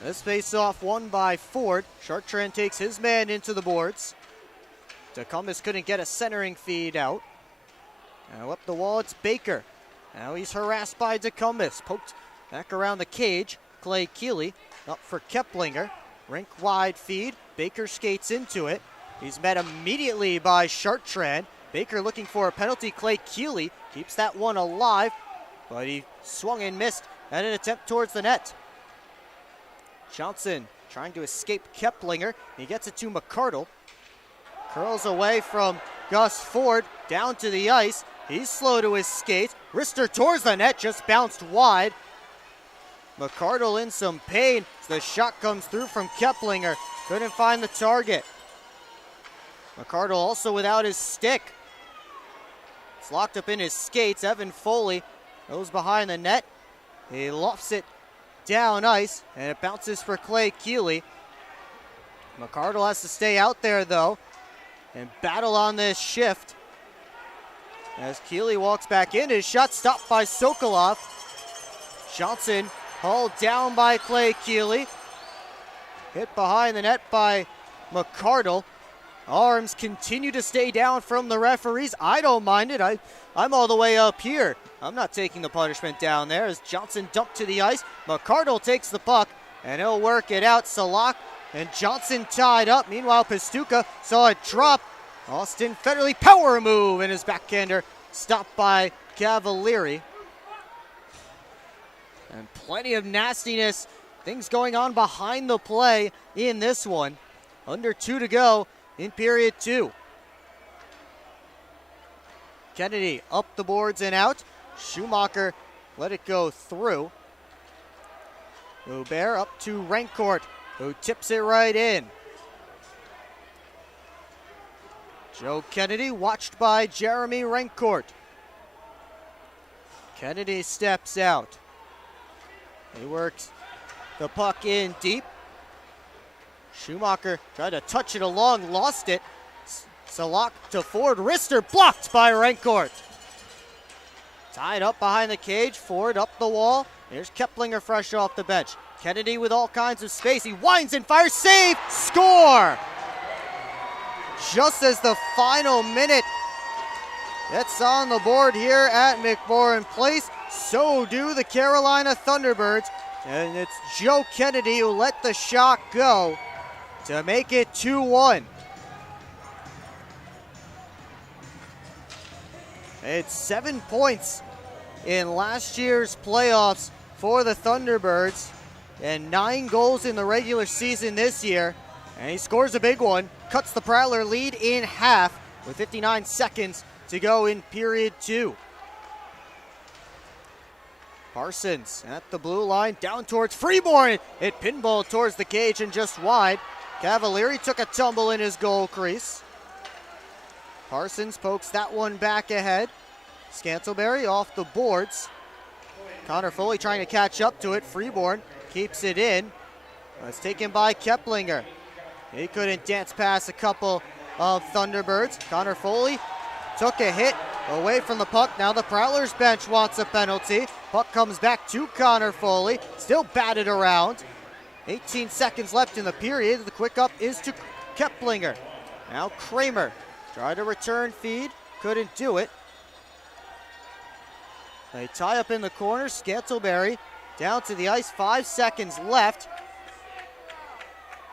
This face-off won by Ford. Chartrand takes his man into the boards. Tecumseh couldn't get a centering feed out. Now up the wall, it's Baker. Now he's harassed by Tecumseh. Poked back around the cage. Clay Keeley up for Keplinger. Rink wide feed. Baker skates into it. He's met immediately by Chartrand. Baker looking for a penalty. Clay Keeley keeps that one alive, but he swung and missed at an attempt towards the net. Johnson trying to escape Keplinger. He gets it to McCardle. Curls away from Gus Ford down to the ice. He's slow to his skate. Wrister towards the net, just bounced wide. McCardle in some pain as the shot comes through from Keplinger. Couldn't find the target. McCardle also without his stick. It's locked up in his skates. Evan Foley goes behind the net. He lofts it down ice, and it bounces for Clay Keeley. McCardle has to stay out there, though, and battle on this shift. As Keeley walks back in, his shot stopped by Sokolov. Johnson hauled down by Clay Keeley. Hit behind the net by McCardle. Arms continue to stay down from the referees. I don't mind it. I'm all the way up here. I'm not taking the punishment down there as Johnson dumped to the ice. McCardle takes the puck, and he'll work it out. Salak and Johnson tied up. Meanwhile, Pastuca saw it drop. Austin Federley power move, and his backhander stopped by Cavalieri. And plenty of nastiness, things going on behind the play in this one. Under 2 to go in period 2. Kennedy up the boards and out. Schumacher let it go through. Loubert up to Rancourt, who tips it right in. Joe Kennedy watched by Jeremy Rancourt. Kennedy steps out. He works the puck in deep. Schumacher tried to touch it along, lost it. Salak to Ford. Wrister blocked by Rancourt. Tied up behind the cage. Ford up the wall. Here's Keplinger fresh off the bench. Kennedy with all kinds of space. He winds and fires. Save! Score! just as the final minute gets on the board here at McMorran Place. So do the Carolina Thunderbirds. And it's Joe Kennedy who let the shot go to make it 2-1. It's 7 points in last year's playoffs for the Thunderbirds and 9 goals in the regular season this year. And he scores a big one, cuts the Prowler lead in half with 59 seconds to go in period 2. Parsons at the blue line, down towards Freeborn. It pinballed towards the cage and just wide. Cavalieri took a tumble in his goal crease. Parsons pokes that one back ahead. Scantlebury off the boards. Connor Foley trying to catch up to it. Freeborn keeps it in. It's taken by Keplinger. He couldn't dance past a couple of Thunderbirds. Connor Foley took a hit away from the puck. Now the Prowlers bench wants a penalty. Puck comes back to Connor Foley. Still batted around. 18 seconds left in the period. The quick up is to Keplinger. Now Kramer tried to return feed. Couldn't do it. They tie up in the corner. Scantlebury down to the ice. 5 seconds left.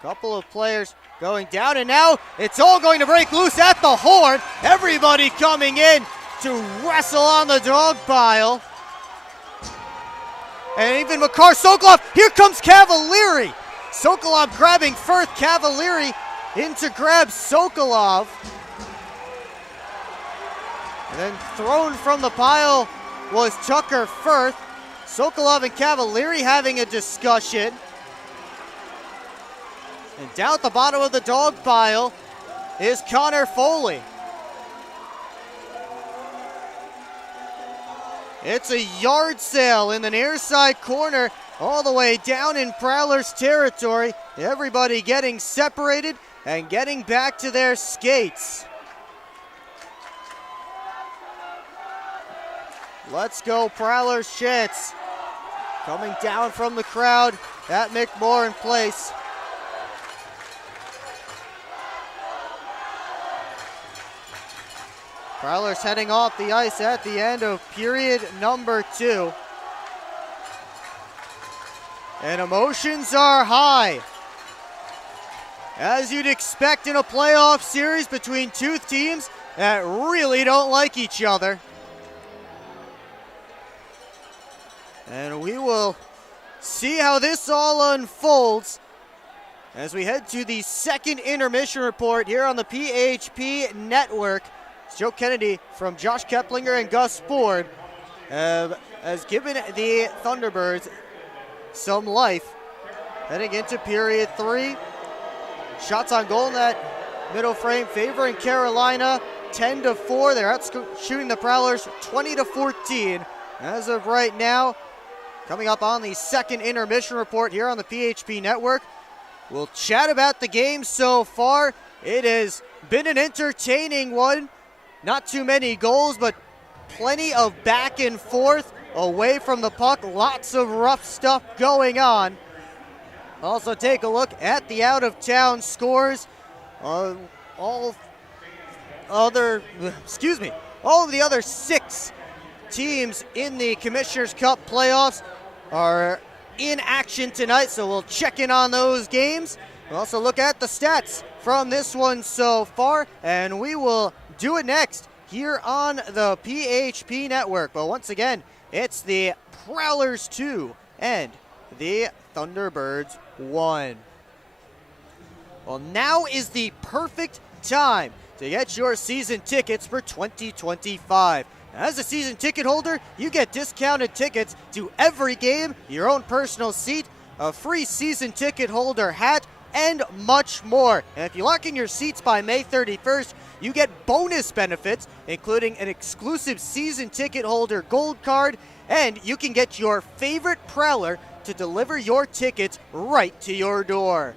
Couple of players going down, and now it's all going to break loose at the horn. Everybody coming in to wrestle on the dog pile. And even Makar Sokolov, here comes Cavalieri. Sokolov grabbing Firth, Cavalieri in to grab Sokolov. And then thrown from the pile was Tucker Firth. Sokolov and Cavalieri having a discussion. And down at the bottom of the dog pile is Connor Foley. It's a yard sale in the near side corner all the way down in Prowlers territory. Everybody getting separated and getting back to their skates. Let's go Prowlers chants coming down from the crowd at McMorran Place. Prowlers heading off the ice at the end of period number 2. And emotions are high. As you'd expect in a playoff series between two teams that really don't like each other. And we will see how this all unfolds as we head to the second intermission report here on the PHP Network. Joe Kennedy from Josh Keplinger and Gus Ford has given the Thunderbirds some life. Heading into period 3. Shots on goal in that middle frame favoring Carolina 10-4. They're out shooting the Prowlers 20-14. As of right now, coming up on the second intermission report here on the PHP Network. We'll chat about the game so far. It has been an entertaining one. Not too many goals, but plenty of back and forth away from the puck. Lots of rough stuff going on. Also take a look at the out-of-town scores. All of the other 6 teams in the Commissioner's Cup playoffs are in action tonight, so we'll check in on those games. We'll also look at the stats from this one so far, and we will do it next here on the PHP Network. But once again, it's the Prowlers 2 and the Thunderbirds 1. Well, now is the perfect time to get your season tickets for 2025. As a season ticket holder, you get discounted tickets to every game, your own personal seat, a free season ticket holder hat, and much more. And if you lock in your seats by May 31st, you get bonus benefits, including an exclusive season ticket holder gold card, and you can get your favorite Prowler to deliver your tickets right to your door.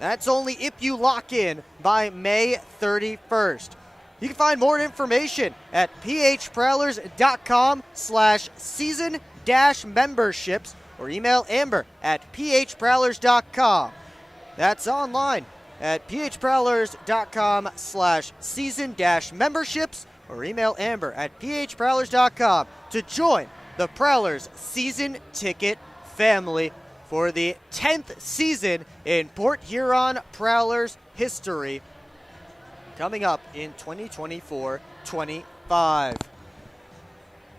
That's only if you lock in by May 31st. You can find more information at phprowlers.com/season-memberships or email Amber at phprowlers.com. That's online at phprowlers.com/season-memberships or email Amber at phprowlers.com to join the Prowlers season ticket family for the 10th season in Port Huron Prowlers history, coming up in 2024-25.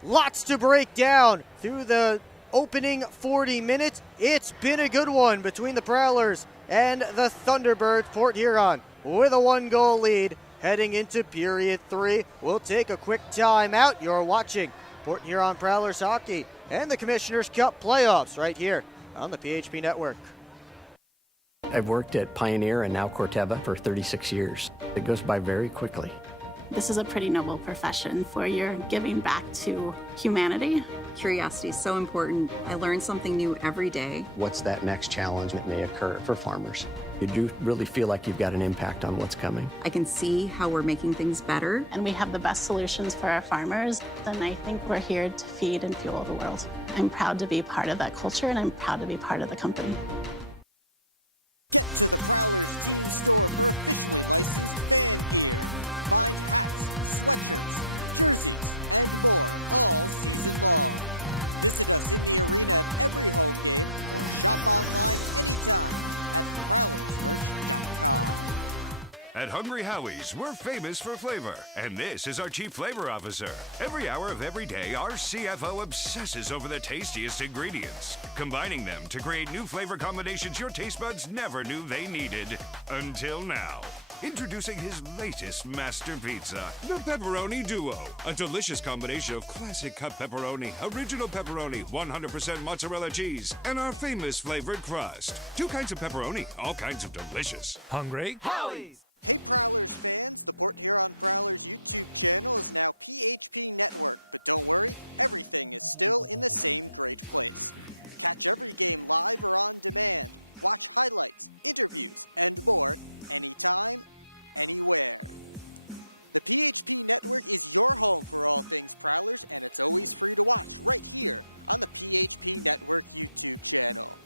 Lots to break down through the opening 40 minutes. It's been a good one between the Prowlers and the Thunderbirds. Port Huron with a 1-goal lead heading into period 3. We'll take a quick time out. You're watching Port Huron Prowlers hockey and the Commissioner's Cup playoffs right here on the PHP Network. I've worked at Pioneer and now Corteva for 36 years. It goes by very quickly. This is a pretty noble profession for your giving back to humanity. Curiosity is so important. I learn something new every day. What's that next challenge that may occur for farmers? You do really feel like you've got an impact on what's coming. I can see how we're making things better. And we have the best solutions for our farmers. And I think we're here to feed and fuel the world. I'm proud to be part of that culture, and I'm proud to be part of the company. Get to the Prowlers team store for officially licensed fan gear. Find hats, sweatshirts, jerseys, and more all season long. Visit us in the arena at every home game or shop online anytime at prowlersmerch.com. At Hungry Howie's, we're famous for flavor, and this is our Chief Flavor Officer. Every hour of every day, our CFO obsesses over the tastiest ingredients, combining them to create new flavor combinations your taste buds never knew they needed. Until now. Introducing his latest master pizza, the Pepperoni Duo. A delicious combination of classic cut pepperoni, original pepperoni, 100% mozzarella cheese, and our famous flavored crust. 2 kinds of pepperoni, all kinds of delicious. Hungry? Howie's! Hey Prowlers fans, the Port Huron Prowlers YouTube channel is now PHP Network, but don't worry, everything is still in the same great place. Catch every game live or on demand, watch highlights, interviews, and more anytime, anywhere. The PHP Network is your home for all things Prowlers, and it's always free to watch right here on the PHP Network YouTube channel.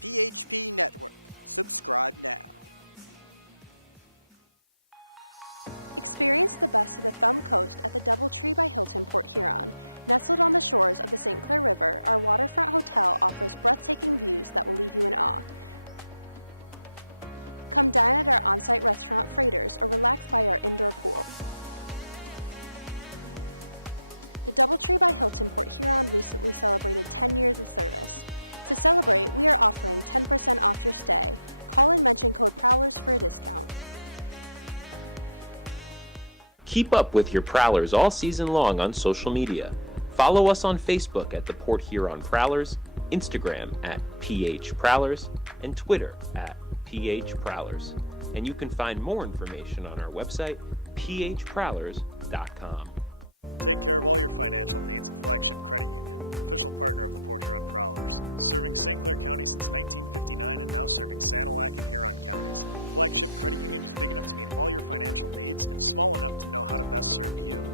PHP Network. Subscribe now. Experience the best of the Thumb Coast at the Doubletree by Hilton Port Huron. Nestled on the shores of the St. Clair River, our waterfront hotel offers breathtaking views that will leave you in awe. Come dine at our on-site restaurant Freighters or relax by our indoor pool. The Doubletree by Hilton Port Huron recently celebrated 10 years of service. To celebrate, we are offering 10% off your stay. Call and mention code Prowlers for a discount. Keep up with your Prowlers all season long on social media. Follow us on Facebook at the Port Huron Prowlers, Instagram at PH Prowlers, and Twitter at PH Prowlers. And you can find more information on our website, phprowlers.com. Take care of all your financial needs at Flagship Credit Union, official partner of the Port Huron Prowlers. Serving St. Clair County since 1959 and now serving Sanilac and Huron counties. Flagship Credit Union is big enough to meet all your financial needs and small enough to know how to best serve you.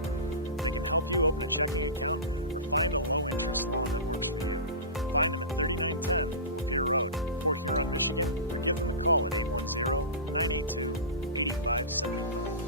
They can help you open a checking account or find a low-interest loan that works for you. Find them at 3910 Lapeer Road, Port Huron, Michigan, or give them a call at 810-982-8575.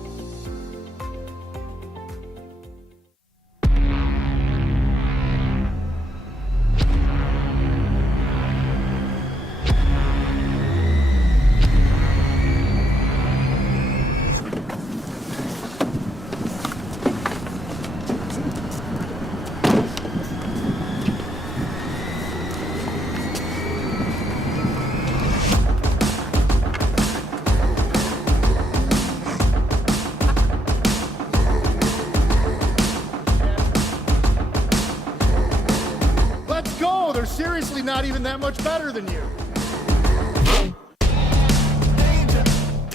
They're seriously not even that much better than you.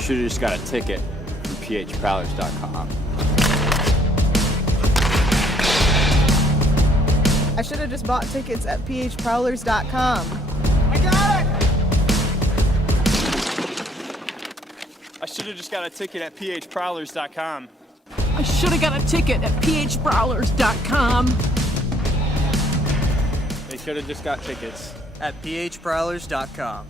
Should've just got a ticket from phprowlers.com. I should have just bought tickets at phprowlers.com. I should have just got a ticket at phprowlers.com. I should have got a ticket at phprowlers.com. They should have just got tickets at phprowlers.com.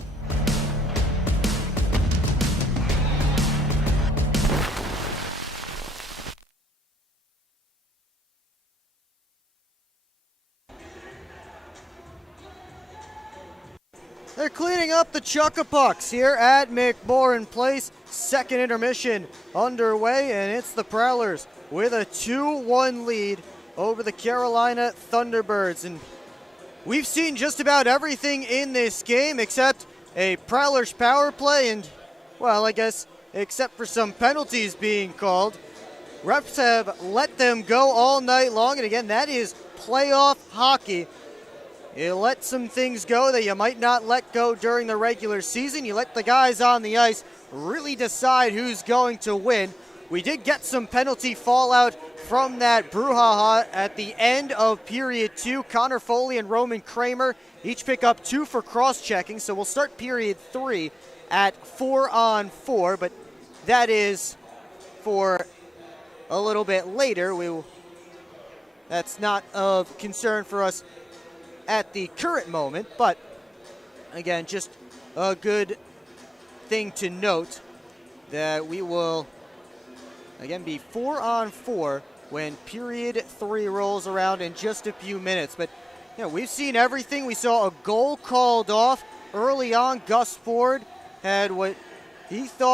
They're cleaning up the Chuckapucks here at McMorran Place. Second intermission underway, and it's the Prowlers with a 2-1 lead over the Carolina Thunderbirds. And we've seen just about everything in this game except a Prowlers power play and, well, I guess except for some penalties being called. Refs have let them go all night long, and again, that is playoff hockey. You let some things go that you might not let go during the regular season. You let the guys on the ice really decide who's going to win. We did get some penalty fallout from that brouhaha at the end of period 2. Connor Foley and Roman Kramer each pick up 2 for cross-checking, so we'll start period 3 at 4-on-4, but that is for a little bit later. That's not of concern for us at the current moment, but again, just a good thing to note that we will again be 4-on-4 when period 3 rolls around in just a few minutes. But we've seen everything. We saw a goal called off early on. Gus Ford had what he thought